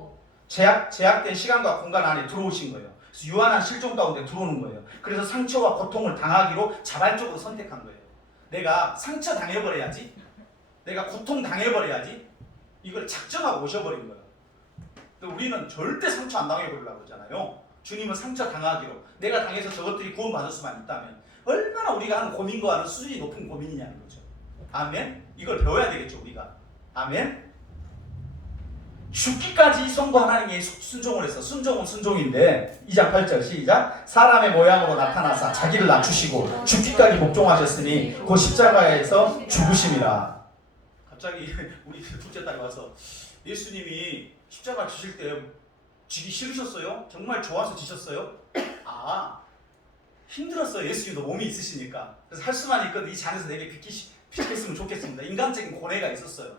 제약된 시간과 공간 안에 들어오신 거예요. 그래서 유한한 실종 가운데 들어오는 거예요. 그래서 상처와 고통을 당하기로 자발적으로 선택한 거예요. 내가 상처 당해버려야지, 내가 고통 당해버려야지, 이걸 작정하고 오셔버린 거예요. 근데 우리는 절대 상처 안 당해버리려고 그러잖아요. 주님은 상처 당하기로 내가 당해서 저것들이 구원받을 수만 있다면 얼마나 우리가 하는 고민과 하는 수준이 높은 고민이냐는 거죠. 아멘. 이걸 배워야 되겠죠 우리가. 아멘. 죽기까지 성부 하나님의 순종을 했어. 순종은 순종인데 2장 8절 시작. 사람의 모양으로 나타나사 자기를 낮추시고 죽기까지 복종하셨으니 그 십자가에서 죽으심이라. 갑자기 우리 둘째 딸이 와서 예수님이 십자가 지실 때 지기 싫으셨어요? 정말 좋아서 지셨어요? 아, 힘들었어요. 예수님도 몸이 있으시니까. 그래서 할 수만 있거든. 이 잔에서 내게 비켰으면 좋겠습니다. 인간적인 고뇌가 있었어요.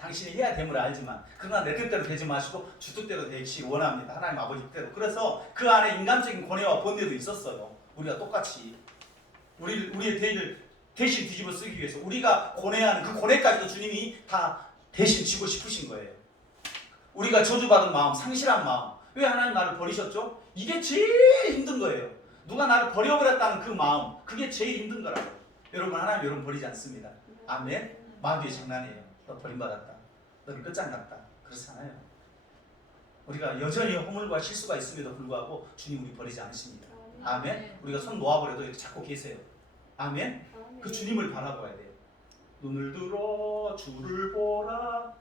당신이 해야 됨을 알지만 그러나 내 뜻대로 되지 마시고 주 뜻대로 되시 원합니다. 하나님 아버지 뜻대로. 그래서 그 안에 인간적인 고뇌와 번뇌도 있었어요. 우리가 똑같이 우리의 대의를 대신 뒤집어 쓰기 위해서 우리가 고뇌하는 그 고뇌까지도 주님이 다 대신 지고 싶으신 거예요. 우리가 저주받은 마음, 상실한 마음, 왜 하나님 나를 버리셨죠? 이게 제일 힘든 거예요. 누가 나를 버려버렸다는 그 마음, 그게 제일 힘든 거라고요. 여러분, 하나님 여러분 버리지 않습니다. 아멘. 마귀의 장난이에요. 너 버림받았다, 너는 끝장났다, 그렇잖아요. 우리가 여전히 허물과 실수가 있음에도 불구하고 주님 우리 버리지 않으십니다. 아멘. 우리가 손 놓아버려도 이렇게 잡고 계세요. 아멘. 그 주님을 바라봐야 돼요. 눈을 들어 주를 보라,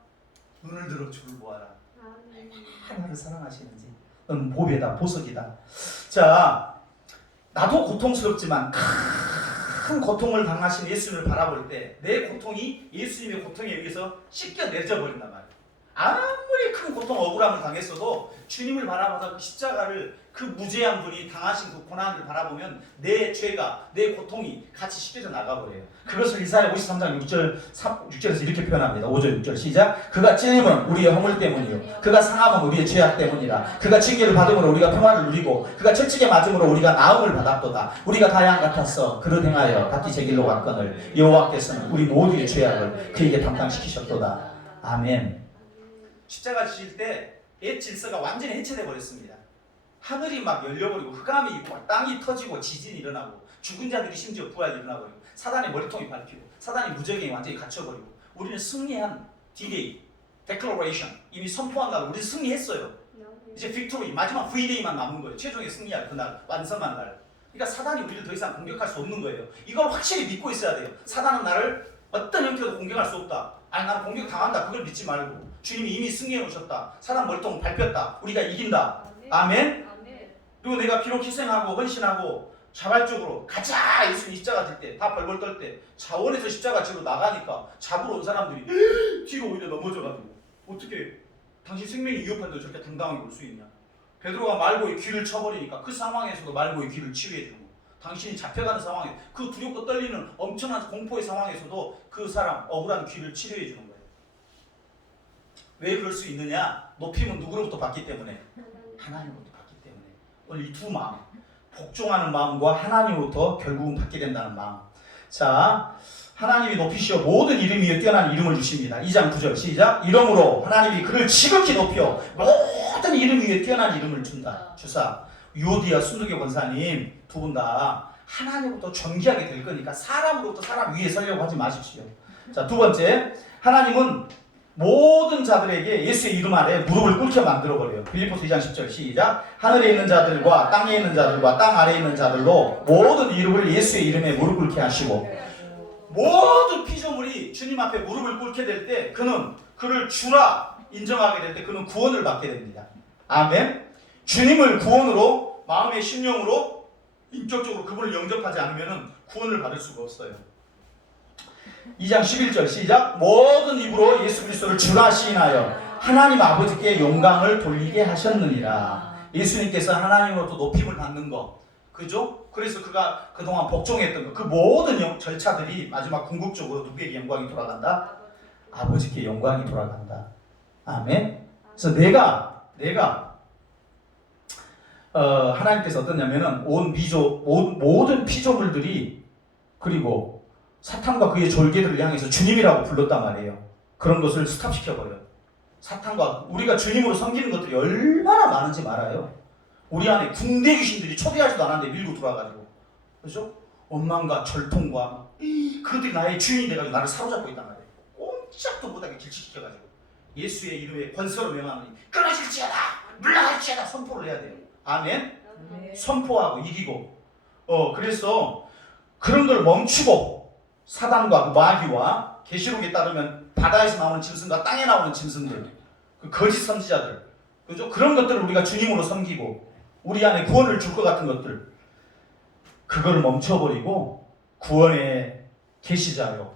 눈을 들어 주를 보아라. 하나님을 사랑하시는지. 넌 보배다, 보석이다. 자, 나도 고통스럽지만 큰 고통을 당하신 예수님을 바라볼 때 내 고통이 예수님의 고통에 의해서 씻겨내져 버린단 말이에요. 아무리 큰 고통, 억울함을 당했어도 주님을 바라보다 그 십자가를, 그 무죄한 분이 당하신 그 고난을 바라보면 내 죄가, 내 고통이 같이 씻겨져 나가버려요. 그것을 이사야 53장 6절에서 이렇게 표현합니다. 5절 6절 시작. 그가 찔림은 우리의 허물 때문이요 그가 상함은 우리의 죄악 때문이라. 그가 징계를 받음으로 우리가 평화를 누리고 그가 채찍에 맞음으로 우리가 나음을 받았도다. 우리가 다 양 같았어 그릇 행하여 각기 제 길로 갔거늘 여호와께서는 우리 모두의 죄악을 그에게 담당시키셨도다. 아멘. 십자가 지실 때 옛 질서가 완전히 해체돼 버렸습니다. 하늘이 막 열려버리고 흑암이 있고 땅이 터지고 지진이 일어나고 죽은 자들이 심지어 부활이 일어나버리고 사단의 머리통이 밟히고 사단이 무적에 완전히 갇혀버리고 우리는 승리한 D-Day, Declaration 이미 선포한다고 우리 승리했어요. 이제 빅토리 마지막 V-Day만 남은 거예요. 최종의 승리할 그날, 완성한 날. 그러니까 사단이 우리를 더 이상 공격할 수 없는 거예요. 이걸 확실히 믿고 있어야 돼요. 사단은 나를 어떤 형태로도 공격할 수 없다. 아니 나는 공격 당한다. 그걸 믿지 말고 주님이 이미 승리해 오셨다. 사단 머리통 밟혔다. 우리가 이긴다. 아멘. 그리고 내가 비록 희생하고 헌신하고 자발적으로 가자 예수님 십자가 질 때 다 벌벌 떨 때 자원에서 십자가 지로 나가니까 잡으러 온 사람들이 뒤로 오히려 넘어져가지고 어떻게 당신 생명이 위협한데 저렇게 당당하게 올 수 있냐. 베드로가 말고의 귀를 쳐버리니까 그 상황에서도 말고의 귀를 치유해주고 당신이 잡혀가는 상황에 그 두렵고 떨리는 엄청난 공포의 상황에서도 그 사람 억울한 귀를 치료해주는 거예요. 왜 그럴 수 있느냐? 높임은 누구로부터 받기 때문에? 하나님으로부터 받기 때문에. 오늘 이 두 마음, 복종하는 마음과 하나님으로부터 결국은 받게 된다는 마음. 자, 하나님이 높이시어 모든 이름 위에 뛰어난 이름을 주십니다. 2장 9절 시작. 이러므로 하나님이 그를 지극히 높여 모든 이름 위에 뛰어난 이름을 준다. 주사 유오디아 순두교 권사님 두 분 다 하나님으로부터 존귀하게 될 거니까 사람으로부터 사람 위에 서려고 하지 마십시오. 자, 두 번째, 하나님은 모든 자들에게 예수의 이름 아래 무릎을 꿇게 만들어버려요. 빌립보서 2장 10절 시작. 하늘에 있는 자들과 땅에 있는 자들과 땅 아래에 있는 자들로 모든 이름을 예수의 이름에 무릎 꿇게 하시고 모든 피조물이 주님 앞에 무릎을 꿇게 될 때 그는 그를 주라 인정하게 될 때 그는 구원을 받게 됩니다. 아멘. 주님을 구원으로 마음의 심령으로 인격적으로 그분을 영접하지 않으면 구원을 받을 수가 없어요. 2장 11절 시작. 모든 입으로 예수 그리스도를 주라 시인하여 하나님 아버지께 영광을 돌리게 하셨느니라. 예수님께서 하나님으로부터 높임을 받는 거, 그죠? 그래서 그가 그동안 복종했던 거, 그 모든 절차들이 마지막 궁극적으로 누구에게 영광이 돌아간다? 아버지께 영광이 돌아간다. 아멘. 그래서 내가 하나님께서 어떠냐면은 모든 피조물들이, 그리고 사탄과 그의 졸개들을 향해서 주님이라고 불렀단 말이에요. 그런 것을 스탑시켜버려요. 사탄과 우리가 주님으로 섬기는 것들이 얼마나 많은지 말아요. 우리 안에 궁대 귀신들이 초대하지도 않았는데 밀고 들어와가지고, 그죠? 원망과 절통과 그것들이 나의 주인이 돼가지고 나를 사로잡고 있단 말이에요. 꼼짝도 못하게 길치시켜가지고 예수의 이름에 권세로 명하노니 끊어질지어다, 물러갈지어다 선포를 해야 돼요. 아멘. 선포하고 이기고. 그래서 그런 걸 멈추고, 사단과 마귀와 계시록에 따르면 바다에서 나오는 짐승과 땅에 나오는 짐승들, 그 거짓 선지자들, 그죠? 그런 것들을 우리가 주님으로 섬기고 우리 안에 구원을 줄 것 같은 것들, 그거를 멈춰버리고 구원의 계시자요,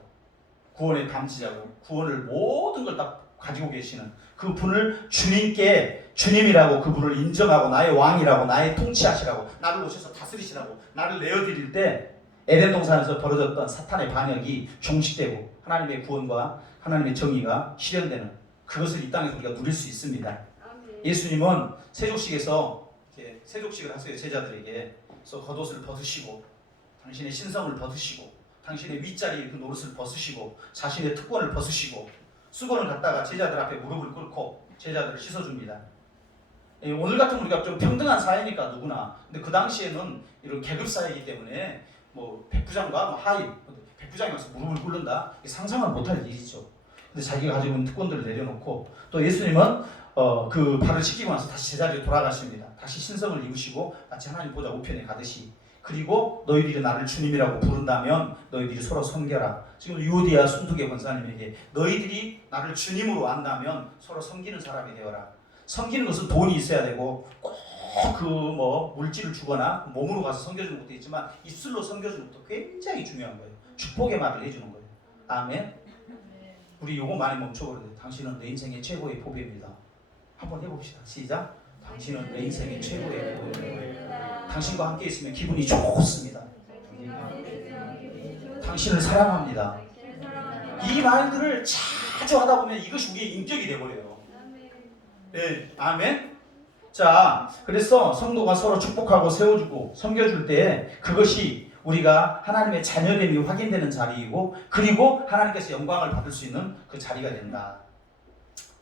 구원의 담지자고, 구원을 모든 걸 다 가지고 계시는 그 분을 주님께 주님이라고 그분을 인정하고 나의 왕이라고, 나의 통치하시라고, 나를 오셔서 다스리시라고 나를 내어드릴 때 에덴 동산에서 벌어졌던 사탄의 반역이 종식되고 하나님의 구원과 하나님의 정의가 실현되는 그것을 이 땅에서 우리가 누릴 수 있습니다. 예수님은 세족식에서 이렇게 세족식을 하세요. 제자들에게. 그래서 겉옷을 벗으시고 당신의 신성을 벗으시고 당신의 윗자리 그 노릇을 벗으시고 자신의 특권을 벗으시고 수건을 갖다가 제자들 앞에 무릎을 꿇고 제자들을 씻어줍니다. 오늘 같은 우리가 좀 평등한 사회니까 누구나, 근데 그 당시에는 이런 계급 사회이기 때문에 뭐 백부장과 하인, 백부장이 와서 무릎을 꿇는다, 상상을 못할 일이죠. 근데 자기가 가지고 있는 특권들을 내려놓고, 또 예수님은 그 발을 씻기고 나서 다시 제자리로 돌아가십니다. 다시 신성을 입으시고 마치 하나님 보좌 우편에 가듯이. 그리고 너희들이 나를 주님이라고 부른다면 너희들이 서로 섬겨라. 지금 유오디아 순두계 권사님에게 너희들이 나를 주님으로 안다면 서로 섬기는 사람이 되어라. 섬기는 것은 돈이 있어야 되고 꼭 그 뭐 물질을 주거나 몸으로 가서 섬겨주는 것도 있지만 입술로 섬겨주는 것도 굉장히 중요한 거예요. 축복의 말을 해주는 거예요. 아멘. 우리 요거 많이 멈춰버려야 돼요. 당신은 내 인생의 최고의 보배입니다. 한번 해봅시다. 시작. 당신은 내 인생의 최고의 보배입니다. 당신과 함께 있으면 기분이 좋습니다. 당신을 사랑합니다. 이 말들을 자주 하다 보면 이것이 우리의 인격이 되어버려요. 네, 아멘. 자, 그래서 성도가 서로 축복하고 세워주고 섬겨줄 때 그것이 우리가 하나님의 자녀됨이 확인되는 자리이고, 그리고 하나님께서 영광을 받을 수 있는 그 자리가 된다.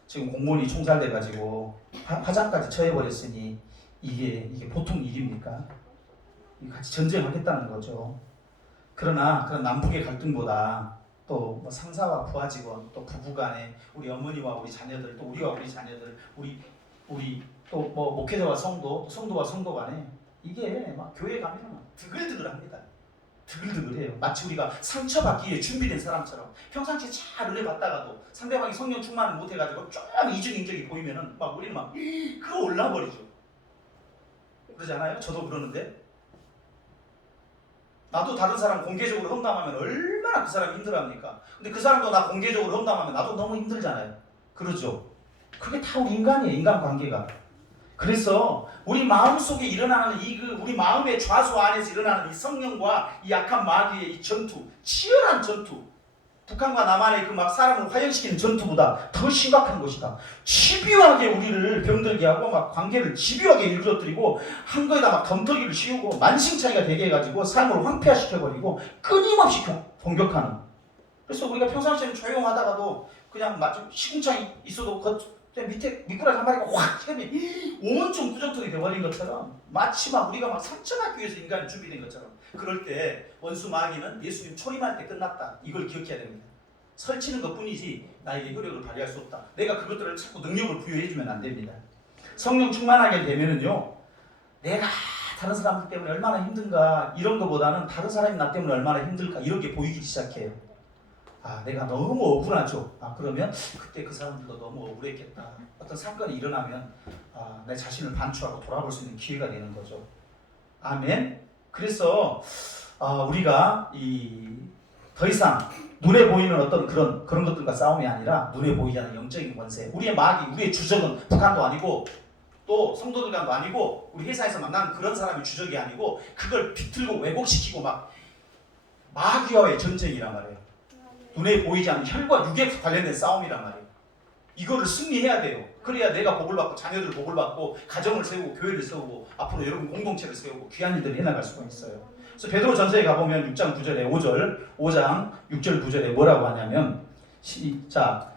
지금 공무원이 총살돼가지고 화장까지 처해버렸으니 이게 보통 일입니까? 같이 전쟁하겠다는 거죠. 그러나 그런 남북의 갈등보다 또 뭐 상사와 부하 직원, 또 부부간에 우리 어머니와 우리 자녀들, 또 우리와 우리 자녀들, 우리 또 뭐 목회자와 성도, 성도와 성도 간에 이게 막 교회 가면 드글드글합니다. 드글드글해요. 마치 우리가 상처받기 위해 준비된 사람처럼 평상시에 잘 은혜받다가도 상대방이 성령 충만을 못해가지고 좀 이중인격이 보이면은 막 우리는 막 끌어올라 버리죠. 그러지 않아요? 저도 그러는데. 나도 다른 사람 공개적으로 험담하면 얼마나 그 사람이 힘들어합니까? 근데 그 사람도 나 공개적으로 험담하면 나도 너무 힘들잖아요. 그러죠? 그게 다 우리 인간이에요. 인간관계가. 그래서 우리 마음속에 일어나는 우리 마음의 좌수 안에서 일어나는 이 성령과 이 약한 마귀의 이 전투, 치열한 전투, 북한과 남한의 그 막 사람을 화형시키는 전투보다 더 심각한 것이다. 집요하게 우리를 병들게 하고 막 관계를 집요하게 일그러뜨리고 한 거에다 막 덤터기를 씌우고 만신창이가 되게 해가지고 삶을 황폐화시켜버리고 끊임없이 공격하는. 그래서 우리가 평상시에는 조용하다가도 그냥 좀 시궁창이 있어도 밑에 미꾸라지 한 마리가 확 치면 온통 구정통이 되어버린 것처럼, 마치 막 우리가 막 상처받기 위해서 인간이 준비된 것처럼, 그럴 때 원수 마귀는 예수님 초림할 때 끝났다. 이걸 기억해야 됩니다. 설치는 것뿐이지 나에게 효력을 발휘할 수 없다. 내가 그것들을 자꾸 능력을 부여해주면 안 됩니다. 성령 충만하게 되면은요, 내가 다른 사람들 때문에 얼마나 힘든가 이런 것보다는 다른 사람이 나 때문에 얼마나 힘들까 이런 게 보이기 시작해요. 내가 너무 억울하죠. 그러면 그때 그 사람들도 너무 억울했겠다. 어떤 사건이 일어나면 내 자신을 반추하고 돌아볼 수 있는 기회가 되는 거죠. 아멘. 그래서 우리가 더 이상 눈에 보이는 어떤 그런 것들과 싸움이 아니라 눈에 보이지 않는 영적인 권세, 우리의 마귀, 우리의 주적은 북한도 아니고 또 성도들 간도 아니고 우리 회사에서 만나는 그런 사람이 주적이 아니고 그걸 비틀고 왜곡시키고 막 마귀와의 전쟁이란 말이에요. 눈에 보이지 않는 혈과 육에 관련된 싸움이란 말이에요. 이거를 승리해야 돼요. 그래야 내가 복을 받고 자녀들 복을 받고 가정을 세우고 교회를 세우고 앞으로 여러분 공동체를 세우고 귀한 일들을 해나갈 수가 있어요. 그래서 베드로 전서에 가보면 6장 9절에 5장 6절 9절에 뭐라고 하냐면 시작.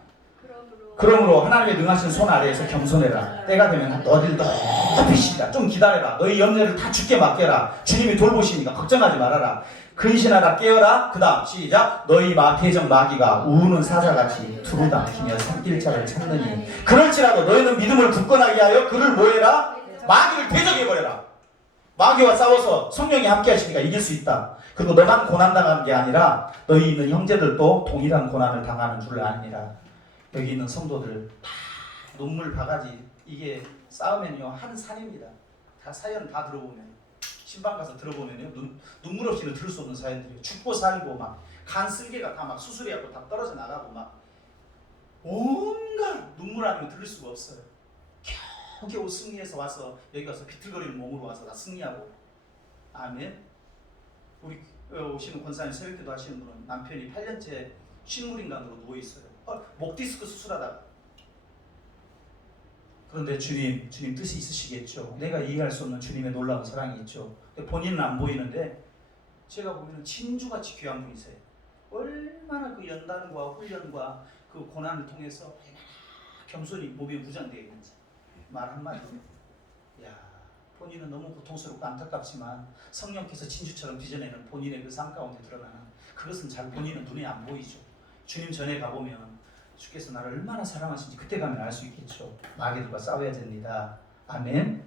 그러므로 하나님의 능하신 손 아래에서 겸손해라. 때가 되면 너희를 높이시리라. 좀 기다려라. 너희 염려를 다 주께 맡겨라. 주님이 돌보시니까 걱정하지 말아라. 근신하라 깨어라. 그 다음 시작. 너희 대적 마귀가 우는 사자같이 두루다니며 산길자를 찾느니 그럴지라도 너희는 믿음을 굳건하게 하여 그를 뭐해라? 마귀를 대적해버려라. 마귀와 싸워서 성령이 함께 하시니까 이길 수 있다. 그리고 너만 고난당하는 게 아니라 너희 있는 형제들도 동일한 고난을 당하는 줄 아니라. 여기 있는 성도들 다 눈물 바가지, 이게 싸우면요 한 산입니다. 다 사연 다 들어보면 신방 가서 들어보면요 눈물 없이는 들을 수 없는 사연들이에요. 죽고 살고 막 간 쓸개가 다 막 수술해갖고 다 떨어져 나가고 막 온갖 눈물 아니면 들을 수가 없어요. 겨우 승리해서 와서 여기 가서 비틀거리는 몸으로 와서 다 승리하고. 아멘. 우리 오시는 권사님 새벽기도 하시는 분은 남편이 8년째 식물인간으로 누워있어요. 목 디스크 수술하다가. 그런데 주님 뜻이 있으시겠죠. 내가 이해할 수 없는 주님의 놀라운 사랑이 있죠. 본인은 안 보이는데 제가 보기에는 진주같이 귀한 분이세요. 얼마나 그 연단과 훈련과 그 고난을 통해서 얼마나 겸손히 몸에 무장되어 있는지. 말 한마디로. 야, 본인은 너무 고통스럽고 안타깝지만 성령께서 진주처럼 빚어내는 본인의 그 삶 가운데 드러나는 그것은 잘 본인은 눈에 안 보이죠. 주님 전에 가보면 주께서 나를 얼마나 사랑하신지 그때 가면 알 수 있겠죠. 마귀들과 싸워야 됩니다. 아멘.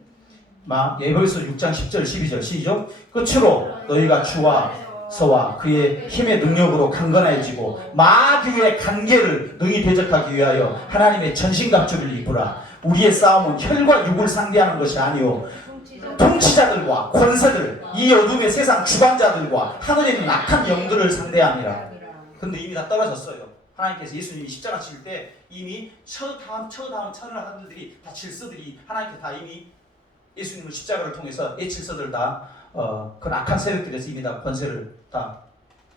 예배서 6장 10절 12절 시작. 끝으로 너희가 주와 서와 그의 힘의 능력으로 강건해지고 마귀의 관계를 능히 대적하기 위하여 하나님의 전신갑주를 입으라. 우리의 싸움은 혈과 육을 상대하는 것이 아니오 통치자들과 권세들, 이 어둠의 세상 주관자들과 하늘에 있는 악한 영들을 상대함이라. 근데 이미 다 떨어졌어요. 하나님께서 예수님이 십자가 칠 때 이미 처다운 천을 하늘들이 다 질서들이 하나님께서 다 이미 예수님을 십자가를 통해서 이 질서들 다 그 악한 세력들에서 이미 다 권세를 다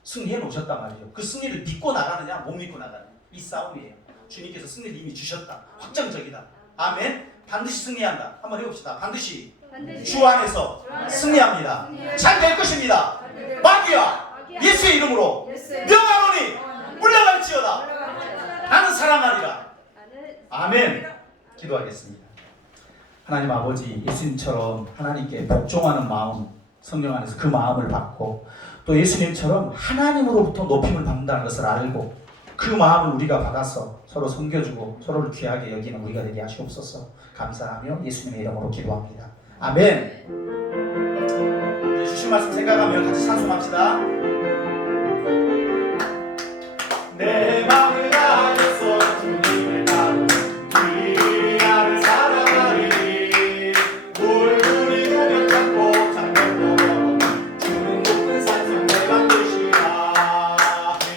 승리해 놓으셨단 말이죠. 그 승리를 믿고 나가느냐 못 믿고 나가느냐 이 싸움이에요. 주님께서 승리를 이미 주셨다. 확정적이다. 아멘. 반드시 승리한다. 한번 해봅시다. 반드시 주 안에서 승리합니다. 잘 될 것입니다. 마귀야 예수의 이름으로 명하노니 물러갈지어다. 나는 사랑하리라. 아멘. 기도하겠습니다. 하나님 아버지, 예수님처럼 하나님께 복종하는 마음, 성령 안에서 그 마음을 받고 또 예수님처럼 하나님으로부터 높임을 받는다는 것을 알고 그 마음을 우리가 받아서 서로 섬겨주고 서로를 귀하게 여기는 우리가 되게 하시옵소서. 감사하며 예수님의 이름으로 기도합니다. 아멘. 이제 주신 말씀 생각하며 같이 찬송합시다. 내 마음을 다해서 주님의 나로 그 나를 사랑하리니 물들이 구경 잡고 장면도 걸어 주는 높은 산성 내 반드시라.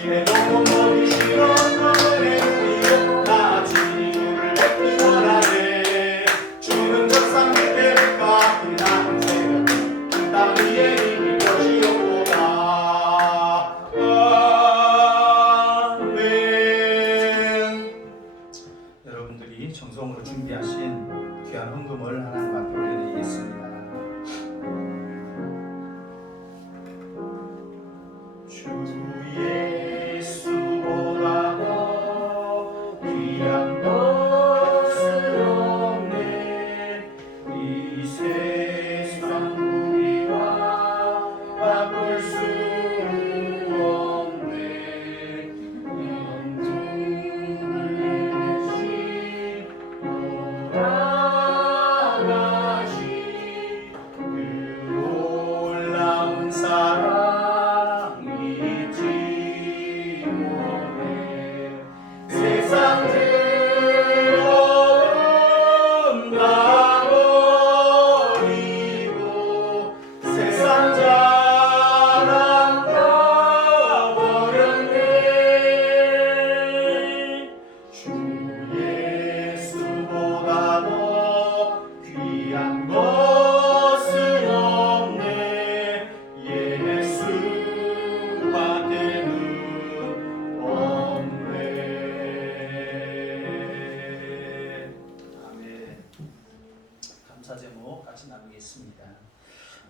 내 영혼 보기 싫어 너의 우리로 나 주를 뵙기 원하네. 주는 적상 밑에를까 그 나은 새벽 그 땅 위에 이미 것이 없도다. 여러분들이 정성으로 준비하신 귀한 헌금을 하나님 앞에 올려드리겠습니다. 주 예수보다 더 귀한 것은 없네. 이 세상 우리와 바꿀 수 없네. 영생을 내신 돌아가신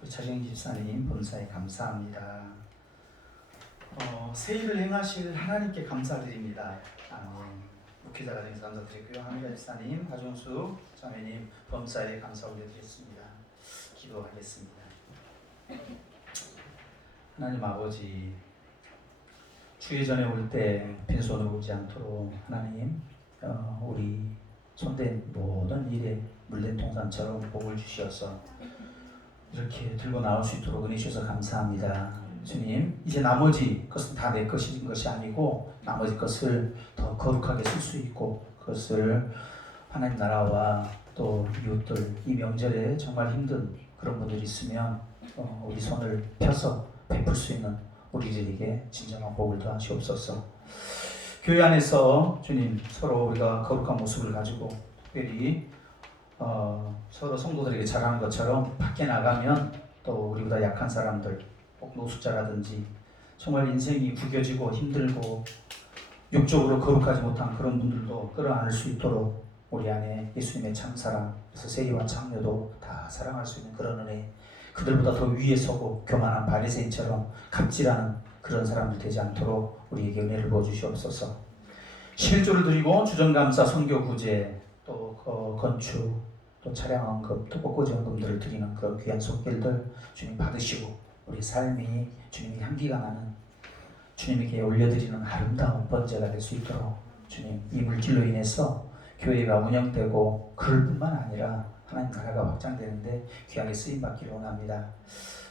우리 차정희 집사님 범사에 감사합니다. 새 일을 행하실 하나님께 감사드립니다. 아멘. 목회자가 되어서 감사드리고요. 한미라 집사님, 하종수 자매님 범사에 감사 올려드리겠습니다. 기도하겠습니다. 하나님 아버지, 주의 전에 올 때 빈손으로 오지 않도록 하나님 우리 손댄 모든 일에 물된 통산처럼 복을 주시어서 이렇게 들고 나올 수 있도록 은혜 주셔서 감사합니다. 주님, 이제 나머지 것은 다 내 것인 것이 아니고 나머지 것을 더 거룩하게 쓸 수 있고 그것을 하나님 나라와 또 이웃들, 이 명절에 정말 힘든 그런 분들이 있으면 우리 손을 펴서 베풀 수 있는 우리들에게 진정한 복을 더하시옵소서. 교회 안에서 주님 서로 우리가 거룩한 모습을 가지고 특별히 서로 성도들에게 잘하는 것처럼 밖에 나가면 또 우리보다 약한 사람들, 꼭 노숙자라든지 정말 인생이 구겨지고 힘들고 육적으로 거룩하지 못한 그런 분들도 끌어안을 수 있도록 우리 안에 예수님의 참사랑, 그래서 세리와 장녀도 다 사랑할 수 있는 그런 은혜, 그들보다 더 위에 서고 교만한 바리새인처럼 갑질하는 그런 사람들 되지 않도록 우리에게 은혜를 부어주시옵소서. 11조를 드리고 주정감사, 선교구제, 또 건축, 또 차량 언급, 또 꽃꽂이 헌금들을 드리는 그런 귀한 손길들 주님 받으시고 우리 삶이 주님의 향기가 나는 주님에게 올려드리는 아름다운 번제가 될 수 있도록 주님, 이 물질로 인해서 교회가 운영되고 그럴 뿐만 아니라 하나님 나라가 확장되는데 귀하게 쓰임받기를 원합니다.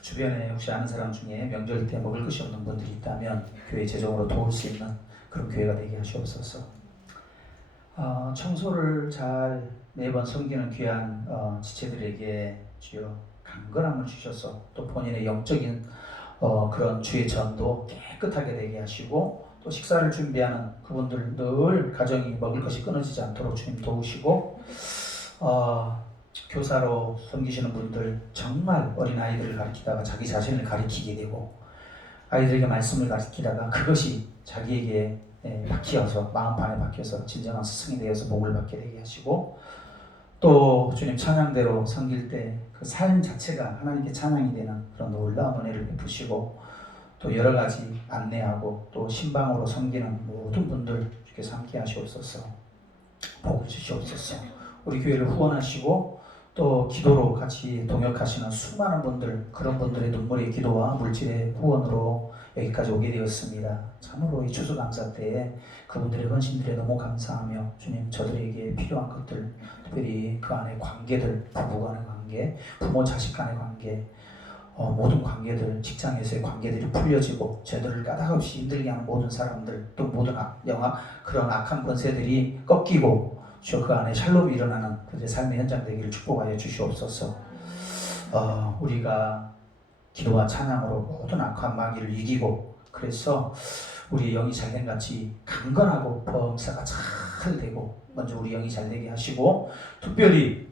주변에 혹시 아는 사람 중에 명절 때 먹을 것이 없는 분들이 있다면 교회 재정으로 도울 수 있는 그런 교회가 되게 하시옵소서. 청소를 잘 매번 섬기는 귀한 지체들에게 주여 강건함을 주셔서 또 본인의 영적인 그런 주의 전도 깨끗하게 되게 하시고 또 식사를 준비하는 그분들 늘 가정이 먹을 것이 끊어지지 않도록 주님 도우시고 교사로 섬기시는 분들 정말 어린 아이들을 가르치다가 자기 자신을 가르치게 되고 아이들에게 말씀을 가르치다가 그것이 자기에게 박혀서 마음판에 박혀서 진정한 스승이 되어서 복을 받게 되게 하시고 또 주님 찬양대로 섬길 때 그 삶 자체가 하나님께 찬양이 되는 그런 놀라운 은혜를 베푸시고 또 여러 가지 안내하고 또 신방으로 섬기는 모든 분들 주께서 함께 하시옵소서. 복을 주시옵소서. 우리 교회를 후원하시고 또 기도로 같이 동역하시는 수많은 분들, 그런 분들의 눈물의 기도와 물질의 후원으로 여기까지 오게 되었습니다. 참으로 이 추수감사 때에 그분들의 헌신들에 너무 감사하며 주님, 저들에게 필요한 것들, 특별히 그 안에 관계들, 부부 간의 관계, 부모 자식 간의 관계, 모든 관계들, 직장에서의 관계들이 풀려지고 저들을 까닭없이 힘들게 하는 모든 사람들, 또 모든 그런 악한 권세들이 꺾이고 그 안에 샬롬이 일어나는 그들의 삶의 현장 되기를 축복하여 주시옵소서. 우리가 기도와 찬양으로 모든 악한 마귀를 이기고 그래서 우리 영이 잘된 같이 강건하고 범사가 잘 되고 먼저 우리 영이 잘 되게 하시고 특별히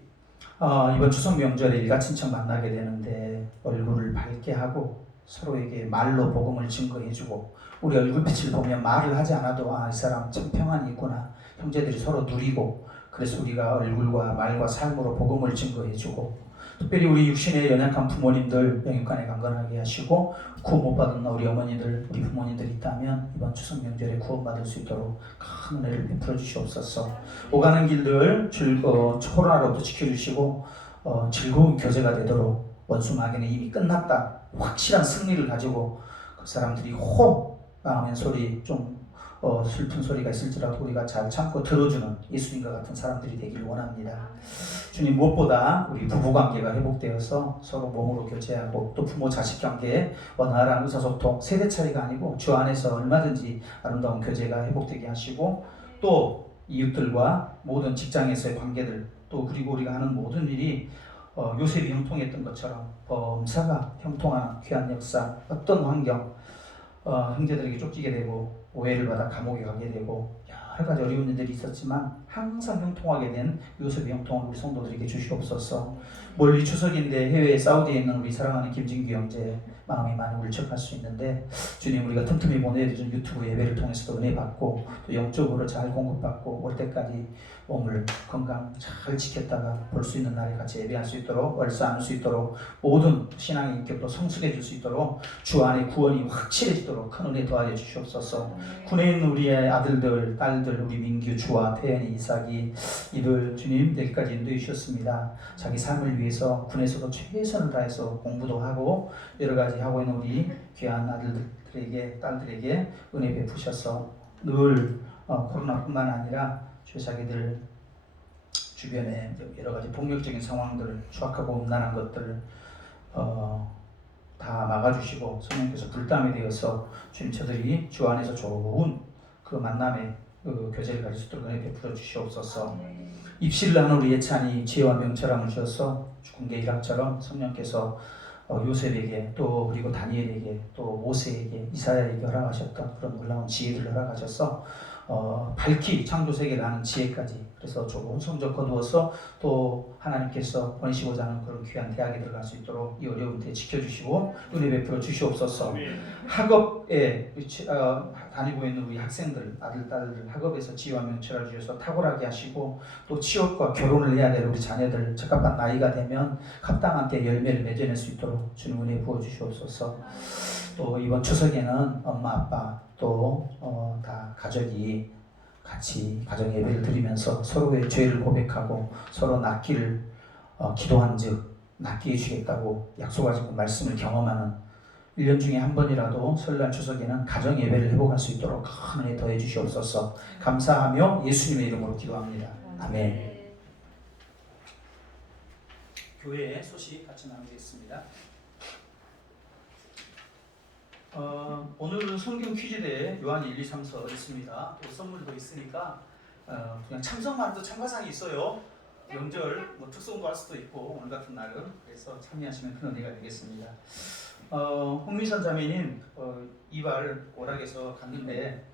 이번 추석 명절에 일가친척 만나게 되는데 얼굴을 밝게 하고 서로에게 말로 복음을 증거해주고 우리 얼굴빛을 보면 말을 하지 않아도 이 사람 참 평안이 있구나, 형제들이 서로 누리고 그래서 우리가 얼굴과 말과 삶으로 복음을 증거해주고 특별히 우리 육신의 연약한 부모님들 영육간에 강건하게 하시고 구원 못 받은 우리 어머니들, 우리 부모님들 있다면 이번 추석 명절에 구원받을 수 있도록 큰 은혜를 베풀어 주시옵소서. 오가는 길들 코로나로부터 지켜주시고 즐거운 교제가 되도록 원수 마귀는 이미 끝났다 확실한 승리를 가지고 그 사람들이 호흡하는 소리 좀 슬픈 소리가 있을지라도 우리가 잘 참고 들어주는 예수님과 같은 사람들이 되길 원합니다. 주님, 무엇보다 우리 부부관계가 회복되어서 서로 몸으로 교제하고 또 부모 자식 관계에 원활한 의사소통, 세대 차이가 아니고 주 안에서 얼마든지 아름다운 교제가 회복되게 하시고 또 이웃들과 모든 직장에서의 관계들 또 그리고 우리가 하는 모든 일이 요셉이 형통했던 것처럼 범사가 형통하는 귀한 역사, 어떤 환경 형제들에게 쫓기게 되고 오해를 받아 감옥에 가게 되고 여러 가지 어려운 일들이 있었지만 항상 형통하게 된 요셉의 형통을 우리 성도들에게 주시옵소서. 멀리 추석인데 해외 사우디에 있는 우리 사랑하는 김진규 형제 마음이 많이 울적할 수 있는데 주님, 우리가 틈틈이 보내드린 유튜브 예배를 통해서도 은혜 받고 또 영적으로 잘 공급받고 올 때까지 몸을 건강 잘 지켰다가 볼 수 있는 날에 같이 예배할 수 있도록, 얼싸 안을 수 있도록, 모든 신앙의 인격도 성숙해질 수 있도록, 주 안에 구원이 확실해지도록 큰 은혜 더하여 주시옵소서. 군에 있는 우리의 아들들, 딸들, 우리 민규, 주아, 태연이, 이삭이 이들 주님 내일까지 인도해 주셨습니다. 자기 삶을 위해서 군에서도 최선을 다해서 공부도 하고 여러 가지 하고 있는 우리 귀한 아들들에게, 딸들에게 은혜 베푸셔서 늘 코로나뿐만 아니라 자기들 주변에 여러 가지 폭력적인 상황들, 추악하고 음란한 것들을 다 막아주시고 성령께서 불담이 되어서 주님, 저들이 주 안에서 좋은 그 만남의 그 교제를 가질 수 있도록 은혜 베풀어 주시옵소서. 입시를 하는 우리 예찬이 지혜와 명철함을 주셔서 군대 일학처럼 성령께서 요셉에게 또 그리고 다니엘에게 또 모세에게 이사야에게 허락하셨던 그런 놀라운 지혜를 허락하셔서 밝히 창조세계를 아는 지혜까지, 그래서 좋은 성적 거두어서 또 하나님께서 보내시고자 하는 그런 귀한 대학에 들어갈 수 있도록 이 어려운 때 지켜주시고 은혜 베풀어 주시옵소서. 학업에 다니고 있는 우리 학생들, 아들, 딸들 학업에서 지혜와 명철을 주셔서 탁월하게 하시고 또 취업과 결혼을 해야 될 우리 자녀들 적합한 나이가 되면 합당한 때 열매를 맺어낼 수 있도록 주님 은혜 부어 주시옵소서. 또 이번 추석에는 엄마, 아빠 또 다 가족이 같이 가정 예배를 드리면서 서로의 죄를 고백하고 서로 낫기를 기도한즉 낫게 해주겠다고 약속하시고 말씀을 경험하는 1년 중에 한 번이라도 설날 추석에는 가정 예배를 회복할 수 있도록 큰 은혜 더해 주시옵소서. 감사하며 예수님의 이름으로 기도합니다. 아멘. 교회의 소식 같이 나누겠습니다. 오늘은 성경 퀴즈대회 요한 1, 2, 3서 있습니다. 또 선물도 있으니까 그냥 참석만 해도 참가상이 있어요. 명절 특송도 할 수도 있고 오늘 같은 날은, 그래서 참여하시면 큰 은혜가 되겠습니다. 홍미선 자매님 이발 오락에서 갔는데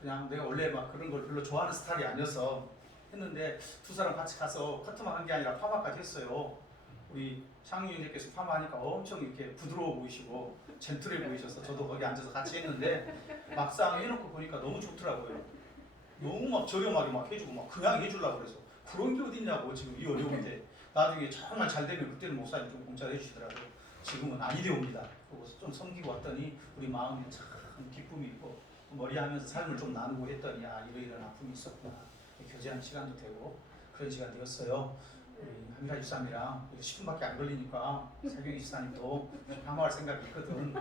그냥 내가 원래 막 그런 걸 별로 좋아하는 스타일이 아니어서 했는데 두 사람 같이 가서 커트만 한 게 아니라 파마까지 했어요. 우리 창희 형님께서 파마하니까 엄청 이렇게 부드러워 보이시고 젠틀해 보이셔서 저도 거기 앉아서 같이 했는데 막상 해놓고 보니까 너무 좋더라고요. 너무 막 저렴하게 막 해주고 막 그냥 해주려고 그래서 그런 게 어딨냐고. 지금 이 어려운데 나중에 정말 잘 되면 그때는 목사님 좀 공짜로 해주시더라고요. 지금은 아니 되옵니다. 그래서 좀 섬기고 왔더니 우리 마음에 참 기쁨이 있고 머리하면서 삶을 좀 나누고 했더니 이러이러한 아픔이 있었구나. 교제하는 시간도 되고 그런 시간 되었어요. 한미라 집사님이랑 10분밖에 안 걸리니까 세경 집사님도 방어할 생각이 있거든.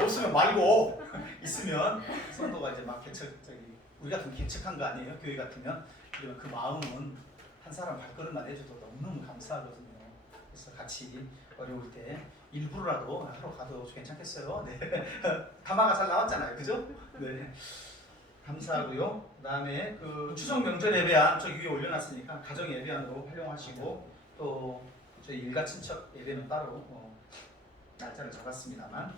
없으면 말고 있으면 성도가 이제 막 우리 같으면 개척한 거 아니에요? 교회 같으면. 그러면 그 마음은 한 사람 발걸음만 해줘도 너무너무 감사하거든요. 그래서 같이 어려울 때 일부러라도 하러 가도 괜찮겠어요? 네. 가마가 잘 나왔잖아요, 그죠? 네. 감사하고요. 그다음에 그 추석 명절 예배안 저기 위에 올려놨으니까 가정 예배안으로 활용하시고 또 저희 일가 친척 예배는 따로 날짜를 잡았습니다만,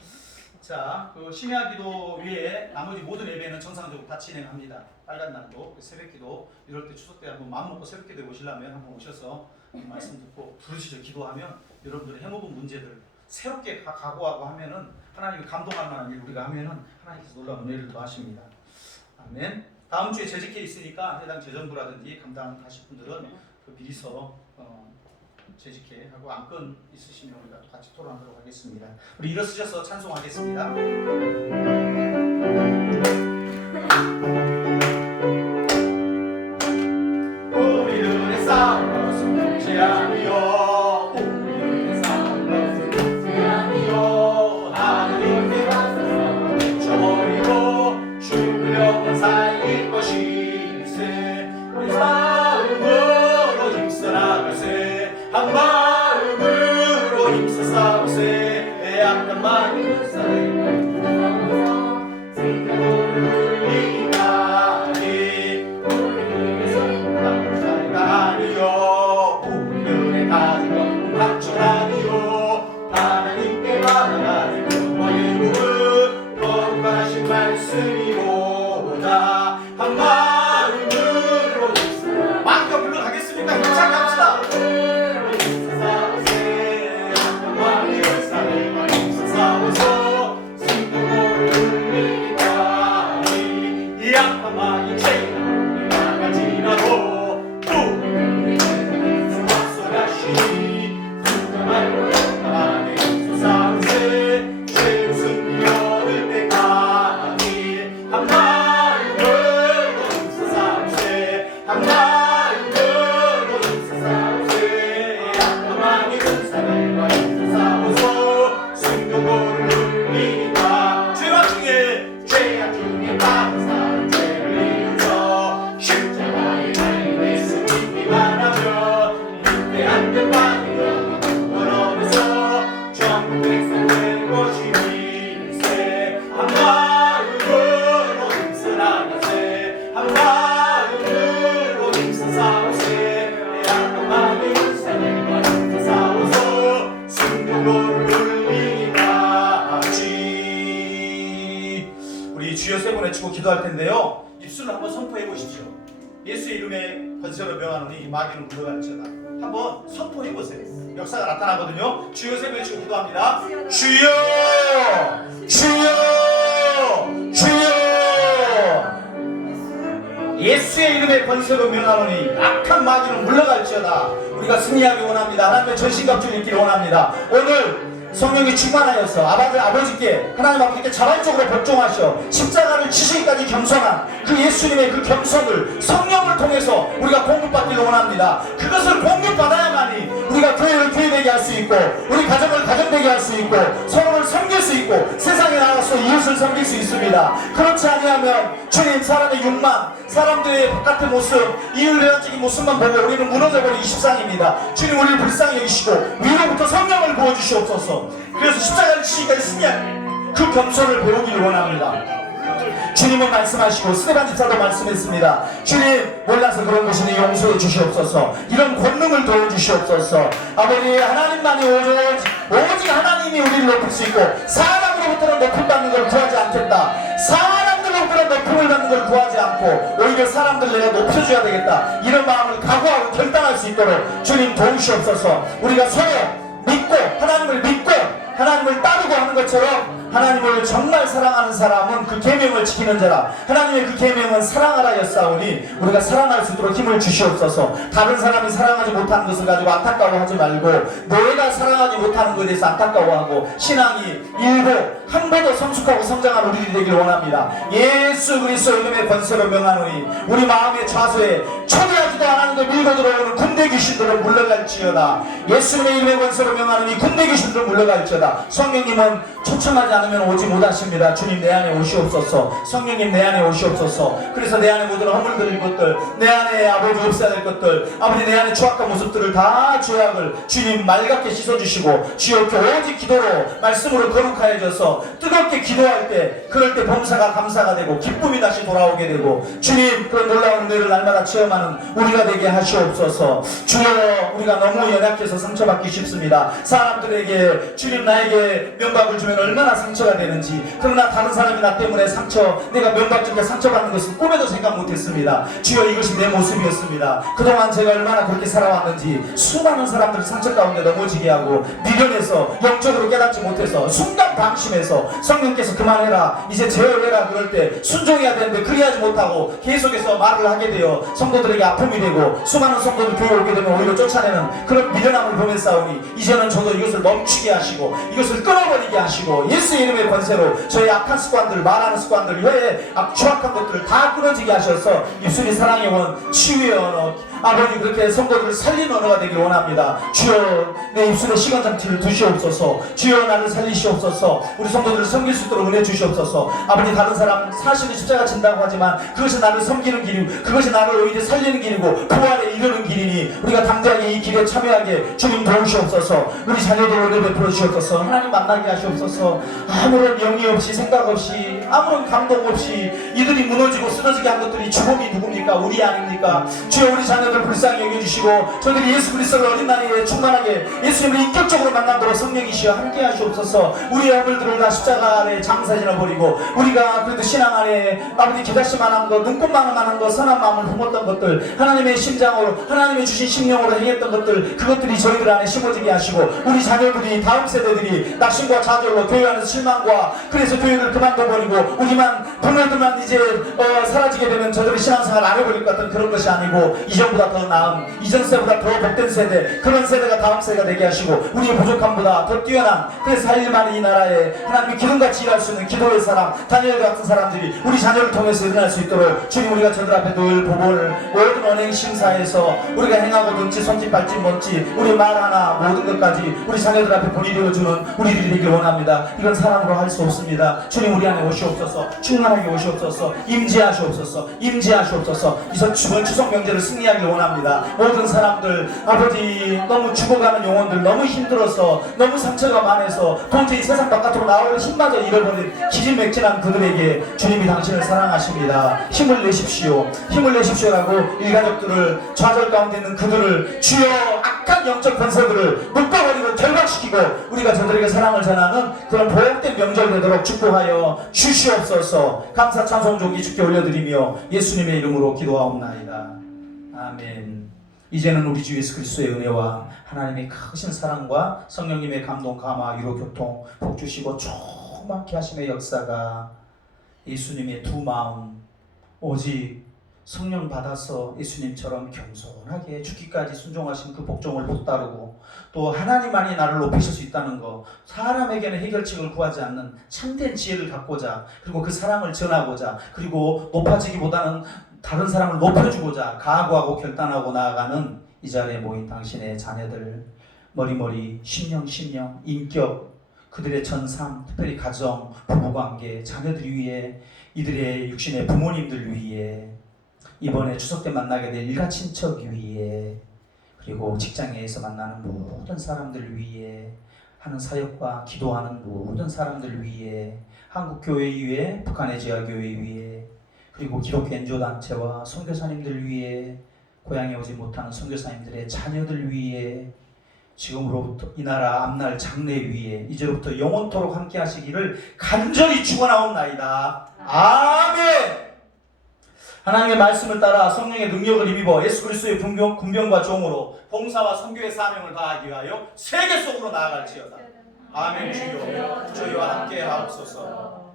자, 그 심야기도 위에 나머지 모든 예배는 정상적으로 다 진행합니다. 빨간 날도 새벽기도 이럴 때 추석 때 한번 마음 먹고 새벽기도에 오시려면 한번 오셔서 말씀 듣고 부르시죠. 기도하면 여러분들의 해먹은 문제들 새롭게 각오하고 하면은 하나님이 감동할 만한 일 우리가 하면은 하나님께서 놀라운 은혜를 더하십니다. 아멘. 다음 주에 재직회 있으니까 해당 재정부라든지 감당하실 분들은 그 미리서 재직회 하고 안건 있으시면 우리가 또 같이 토론하도록 하겠습니다. 우리 일어서셔서 찬송하겠습니다. 우리들의 싸움 것은 죄 아니요, 우리들의 싸움 것은 죄 아니요, 하나님께 받들어 저버리고 죽으려는 살릴 것이세. 우리 마음으로 힘써 나가세, 한 마음으로 힘써 싸우세. 내 약한 마음을 살릴 말씀이로다. 한 마음으로 한 마음으로 힘쓰사오세 악마의 군사들과 힘쓰사오소 순교고를 울리니까 죄악 중에 빠진 사람 죄를 이루죠 십자가에 달린 예수님이 말하며 위대한 대박이여 그걸 어디서 전국 백성된 곳이 일세 한 마음으로 힘쓰나가세 한 마음으로 힘쓰사오세 악마의 군사들과 힘쓰사오소 순교고를 울리나지. 우리 주여 세 번 외치고 기도할 텐데요. 입술을 한번 선포해 보십시오. 예수의 이름에 번세로 명하노니 마귀는 물러갈지어다. 한번 선포해 보세요. 역사가 나타나거든요. 주여 세 번 외치고 기도합니다. 주여, 주여, 주여. 예수의 이름에 번세로 명하노니 악한 마귀는 물러갈지어다. 우리가 승리하기 원합니다. 하나님의 전신갑주를 입기를 원합니다. 오늘 성령이 충만하여서 아버지께 하나님 아버지께 자발적으로 복종하셔 십자가를 지시기까지 겸손한 그 예수님의 그 겸손을 성령을 통해서 우리가 공급받기를 원합니다. 그것을 공급받아야만이 우리가 교회를 교회되게 할 수 있고 우리 가정을 가정되게 할 수 있고 서로를 섬길 수 있고 세상에 나가서 이웃을 섬길 수 있습니다. 그렇지 아니하면 주님 사람의 욕망 사람들의 바깥의 모습 이율배반적인 모습만 보고 우리는 무너져버리기 십상입니다. 주님 우리를 불쌍히 여기시고 위로부터 성령을 부어주시옵소서. 그래서 십자가를 지시기까지 승리할 그 겸손을 배우기를 원합니다. 주님은 말씀하시고 스데반 집사도 말씀했습니다. 주님 몰라서 그런 것이니 용서해 주시옵소서. 이런 권능을 도와주시옵소서. 아버지 하나님만이 오직 하나님이 우리를 높일 수 있고 사람으로부터는 높임 받는 걸 구하지 않겠다. 사람들로부터는 높임을 받는 걸 구하지 않고 오히려 사람들 내가 높여줘야 되겠다. 이런 마음을 각오하고 결단할 수 있도록 주님 도우시옵소서. 우리가 서로 믿고 하나님을 따르고 하는 것처럼 하나님을 정말 사랑하는 사람은 그 계명을 지키는 자라. 하나님의 그 계명은 사랑하라였사오니 우리가 사랑할 수 있도록 힘을 주시옵소서. 다른 사람이 사랑하지 못하는 것을 가지고 안타까워하지 말고 너희가 사랑하지 못하는 것에 대해서 안타까워하고 신앙이 일부 한 번 더 성숙하고 성장한 우리들이 되길 원합니다. 예수 그리스도 이름의 권세로 명하노니 우리 마음의 좌소에 초대하지도 않았는데 밀고 들어오는 군대 귀신들은 물러갈지어다. 예수님의 이름의 권세로 명하노니 군대 귀신들은 물러갈지어다. 성령님은 초청하지 않으면 오지 못하십니다. 주님 내 안에 오시옵소서. 성령님 내 안에 오시옵소서. 그래서 내 안에 모든 허물들인 것들 내 안에 아버지 없어야 될 것들 아버지 내 안에 추악한 모습들을 다 죄악을 주님 맑게 씻어주시고 주여 오직 기도로 말씀으로 거룩하여져서 뜨겁게 기도할 때 그럴 때 범사가 감사가 되고 기쁨이 다시 돌아오게 되고 주님 그런 놀라운 은혜를 날마다 체험하는 우리가 되게 하시옵소서. 주여 우리가 너무 연약해서 상처받기 쉽습니다. 사람들에게 주님 나에게 면박을 주면 얼마나 상처가 되는지 그러나 다른 사람이 나 때문에 내가 면박 줄때 상처받는 것은 꿈에도 생각 못했습니다. 주여 이것이 내 모습이었습니다. 그동안 제가 얼마나 그렇게 살아왔는지 수많은 사람들을 상처 가운데 넘어지게 하고 미련해서 영적으로 깨닫지 못해서 순간 방심해서 성령께서 그만해라 이제 제어해라 그럴 때 순종해야 되는데 그리하지 못하고 계속해서 말을 하게 되어 성도들에게 아픔이 되고 수많은 성도들 교회 오게 되면 오히려 쫓아내는 그런 미련함을 보면싸우니 이제는 저도 이것을 멈추게 하시고 이것을 끊어버리게 하시고 예수의 이름의 권세로 저의 악한 습관들 말하는 습관들 혀의 추악한 것들을 다 끊어지게 하셔서 입술이 사랑의 원 치유의 언어 아버지 그렇게 성도들을 살리는 언어가 되길 원합니다. 주여 내 입술에 시간장치를 두시옵소서. 주여 나를 살리시옵소서. 우리 성도들을 섬길 수 있도록 은혜 주시옵소서. 아버지 다른 사람 사실은 십자가 진다고 하지만 그것이 나를 섬기는 길이고 그것이 나를 오히려 살리는 길이고 부활에 이르는 길이니 우리가 당장에 이 길에 참여하게 주님 도우시옵소서. 우리 자녀들 은혜 베풀어 주시옵소서. 하나님 만나게 하시옵소서. 아무런 영이 없이 생각 없이 아무런 감동 없이 이들이 무너지고 쓰러지게 한 것들이 주범이 누굽니까? 우리 아닙니까? 주여 우리 자녀들 불쌍히 여겨주시고 저들이 예수 그리스도를 어린 나이에 충만하게 예수님을 인격적으로 만나도록 성령이시여 함께 하시옵소서. 우리의 허물들을 다 십자가 아래 장사지나 버리고 우리가 그래도 신앙 안에 아버지 기다시만한 것 눈꽃만한 것 선한 마음을 품었던 것들 하나님의 심장으로 하나님의 주신 심령으로 행했던 것들 그것들이 저희들 안에 심어지게 하시고 우리 자녀들이 다음 세대들이 낙심과 좌절로 교회 안에서 실망과 그래서 교회를 그만둬버리고 아니고 우리만 부모들만 이제 사라지게 되면 저들이 신앙생활 안 해버릴 것 같은 그런 것이 아니고 이전보다 더 나은 이전 세대보다 더 복된 세대 그런 세대가 다음 세대가 되게 하시고 우리의 부족함보다 더 뛰어난 그래서 살릴만한 이 나라에 하나님이 기름같이 일할 수 있는 기도의 사람 다니엘 같은 사람들이 우리 자녀를 통해서 일어날 수 있도록 주님 우리가 저들 앞에 늘 보복을 모든 언행 심사에서 우리가 행하고든지 손짓 발짓 뭔지 우리 말 하나 모든 것까지 우리 자녀들 앞에 본이 되어주는 우리들이 되길 원합니다. 이건 사람으로 할 수 없습니다. 주님 우리 안에 오시옵소서 충만하게 오시옵소서 임재하시옵소서 임재하시옵소서 이번 추석 명절을 승리하길 원합니다. 모든 사람들 아버지 너무 죽어가는 영혼들 너무 힘들어서 너무 상처가 많아서 도저히 세상 바깥으로 나올 힘마저 잃어버린 기진맥진한 그들에게 주님이 당신을 사랑하십니다. 힘을 내십시오. 힘을 내십시오라고 일가족들을 좌절 가운데 있는 그들을 주여 악한 영적 권세들을 묶어버리고 결박시키고 우리가 저들에게 사랑을 전하는 그런 복된 명절 되도록 축복하여 주시옵소서. 감사 찬송 종기 주께 올려드리며 예수님의 이름으로 기도하옵나이다. 아멘. 이제는 우리 주 예수 그리스도의 은혜와 하나님의 크신 사랑과 성령님의 감동 감화 위로 교통 복 주시고 충만케 하심의 역사가 예수님의 두 마음 오직 성령 받아서 예수님처럼 겸손하게 죽기까지 순종하신 그 복종을 못 따르고 또 하나님만이 나를 높이실 수 있다는 거 사람에게는 해결책을 구하지 않는 참된 지혜를 갖고자 그리고 그 사랑을 전하고자 그리고 높아지기보다는 다른 사람을 높여주고자 각오하고 결단하고 나아가는 이 자리에 모인 당신의 자녀들 머리머리 심령 인격 그들의 전상 특별히 가정 부부관계 자녀들 위해 이들의 육신의 부모님들 위해 이번에 추석 때 만나게 될 일가 친척 위에 그리고 직장에서 만나는 모든 사람들 위에 하는 사역과 기도하는 모든 사람들 위에 한국교회 위에 북한의 제아교회 위에 그리고 기독교 엔조단체와 선교사님들 위에 고향에 오지 못하는 선교사님들의 자녀들 위에 지금으로부터 이 나라 앞날 장래 위에 이제부터 영원토록 함께 하시기를 간절히 축원하옵나이다. 아멘. 하나님의 말씀을 따라 성령의 능력을 힘입어 예수 그리스도의 군병과 종으로 봉사와 선교의 사명을 다하기 위하여 세계 속으로 나아갈지어다. 아멘. 주여 저희와 함께 하옵소서.